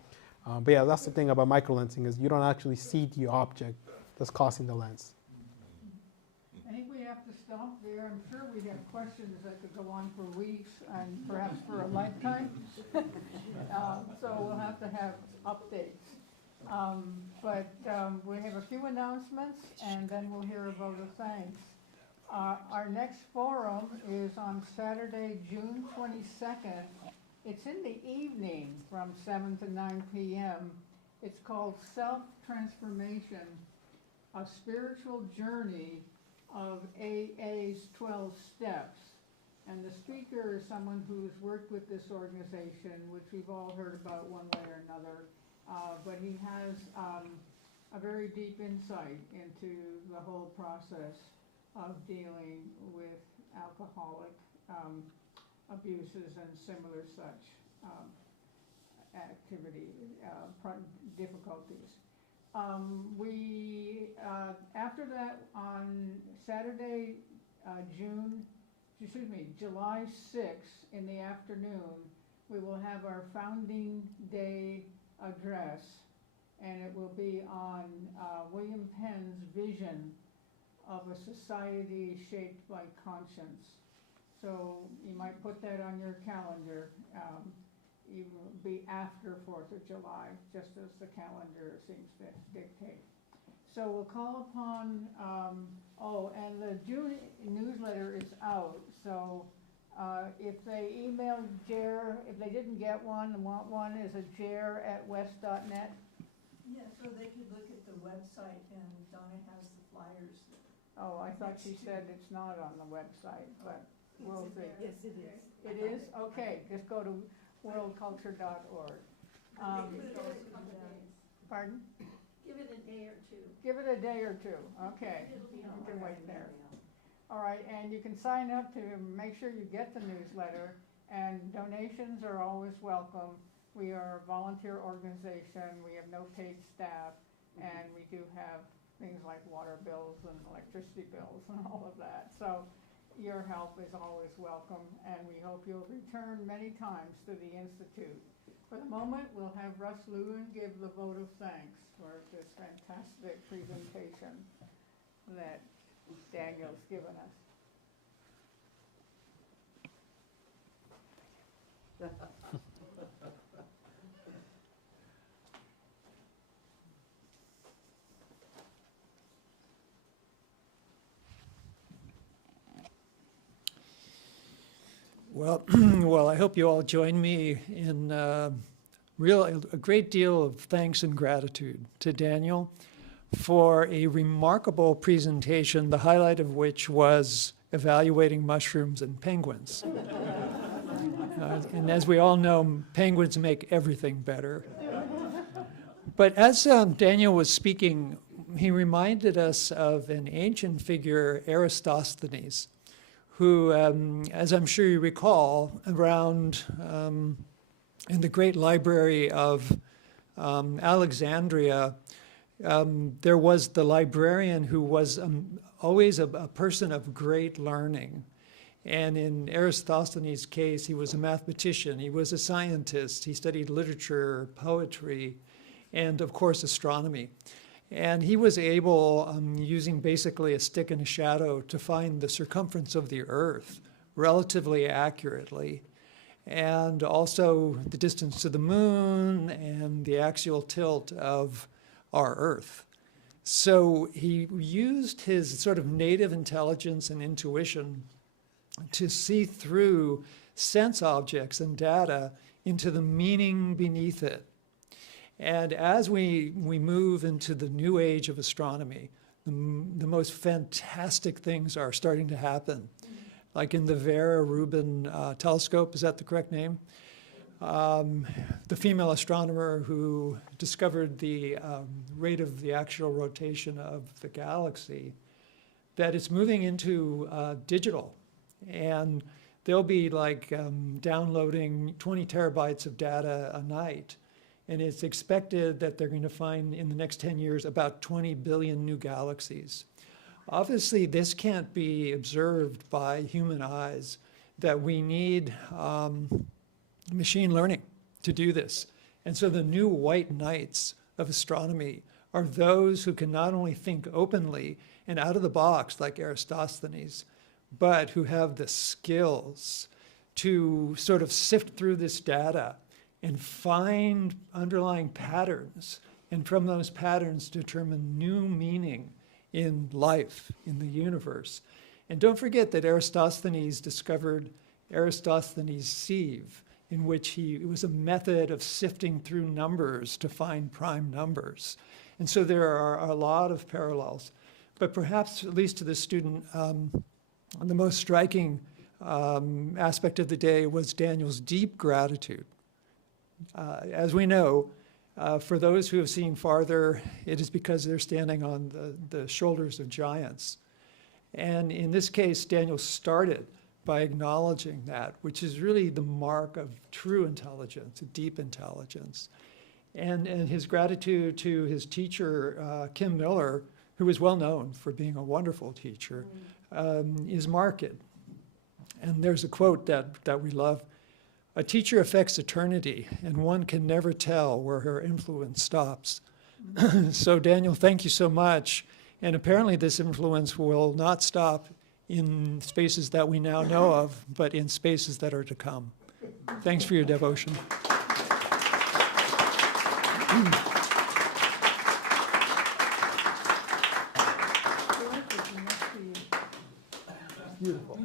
But yeah, that's the thing about microlensing, is you don't actually see the object that's causing the lens. I think we have to stop there. I'm sure we have questions that could go on for weeks and perhaps for a lifetime. So we'll have to have updates. But we have a few announcements, and then we'll hear a vote of thanks. Our next forum is on Saturday, June 22nd. It's in the evening from 7 to 9 p.m. It's called Self-Transformation, a Spiritual Journey of AA's 12 Steps. And the speaker is someone who's worked with this organization, which we've all heard about one way or another. But he has a very deep insight into the whole process of dealing with alcoholic abuses and similar such difficulties. After that, on Saturday, July 6th in the afternoon, we will have our Founding Day address, and it will be on William Penn's vision of a society shaped by conscience. So you might put that on your calendar. It will be after 4th of July, just as the calendar seems to dictate. So we'll call upon, and the June newsletter is out, so if they email Jer, if they didn't get one and want one, is it jer@west.net? Yeah, so they could look at the website, and Donna has the flyers. Oh, I thought she said it's not on the website, but we'll see. Yes, it is. It is? Okay, just go to worldculture.org. Pardon? Give it a day or two. Give it a day or two, okay. It'll be You on can our wait there. email. All right, and you can sign up to make sure you get the newsletter, and donations are always welcome. We are a volunteer organization, we have no paid staff, and we do have things like water bills and electricity bills and all of that. So your help is always welcome, and we hope you'll return many times to the Institute. For the moment, we'll have Russ Lewin give the vote of thanks for this fantastic presentation that Daniel's given us. Well, well, I hope you all join me in a great deal of thanks and gratitude to Daniel for a remarkable presentation, the highlight of which was evaluating mushrooms and penguins. And as we all know, penguins make everything better. But as Daniel was speaking, he reminded us of an ancient figure, Eratosthenes, who, as I'm sure you recall, around in the great library of Alexandria, there was the librarian who was always a person of great learning. And in Eratosthenes' case, he was a mathematician, he was a scientist, he studied literature, poetry, and of course astronomy. And he was able, using basically a stick and a shadow, to find the circumference of the Earth relatively accurately, and also the distance to the moon and the axial tilt of our Earth. So he used his sort of native intelligence and intuition to see through sense objects and data into the meaning beneath it. And as we move into the new age of astronomy, the most fantastic things are starting to happen. Like in the Vera Rubin telescope, is that the correct name? The female astronomer who discovered the rate of the axial rotation of the galaxy, that it's moving into digital. And they'll be like downloading 20 terabytes of data a night. And it's expected that they're going to find in the next 10 years about 20 billion new galaxies. Obviously, this can't be observed by human eyes, that we need machine learning to do this. And so the new white knights of astronomy are those who can not only think openly and out of the box like Eratosthenes, but who have the skills to sort of sift through this data and find underlying patterns, and from those patterns determine new meaning in life, in the universe. And don't forget that Eratosthenes discovered Eratosthenes' sieve, in which it was a method of sifting through numbers to find prime numbers. And so there are a lot of parallels. But perhaps, at least to the student, the most striking aspect of the day was Daniel's deep gratitude. As we know, for those who have seen farther, it is because they're standing on the shoulders of giants. And in this case, Daniel started by acknowledging that, which is really the mark of true intelligence, deep intelligence. And his gratitude to his teacher, Kim Miller, who is well known for being a wonderful teacher, is marked. And there's a quote that we love: "A teacher affects eternity, and one can never tell where her influence stops." So Daniel, thank you so much. And apparently this influence will not stop in spaces that we now know of, but in spaces that are to come. Thanks for your devotion. Beautiful.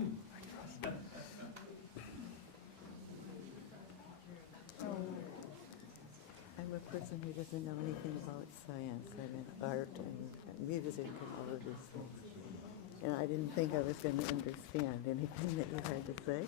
I'm a person who doesn't know anything about science. I'm in art and music and all of these things. And I didn't think I was going to understand anything that you had to say.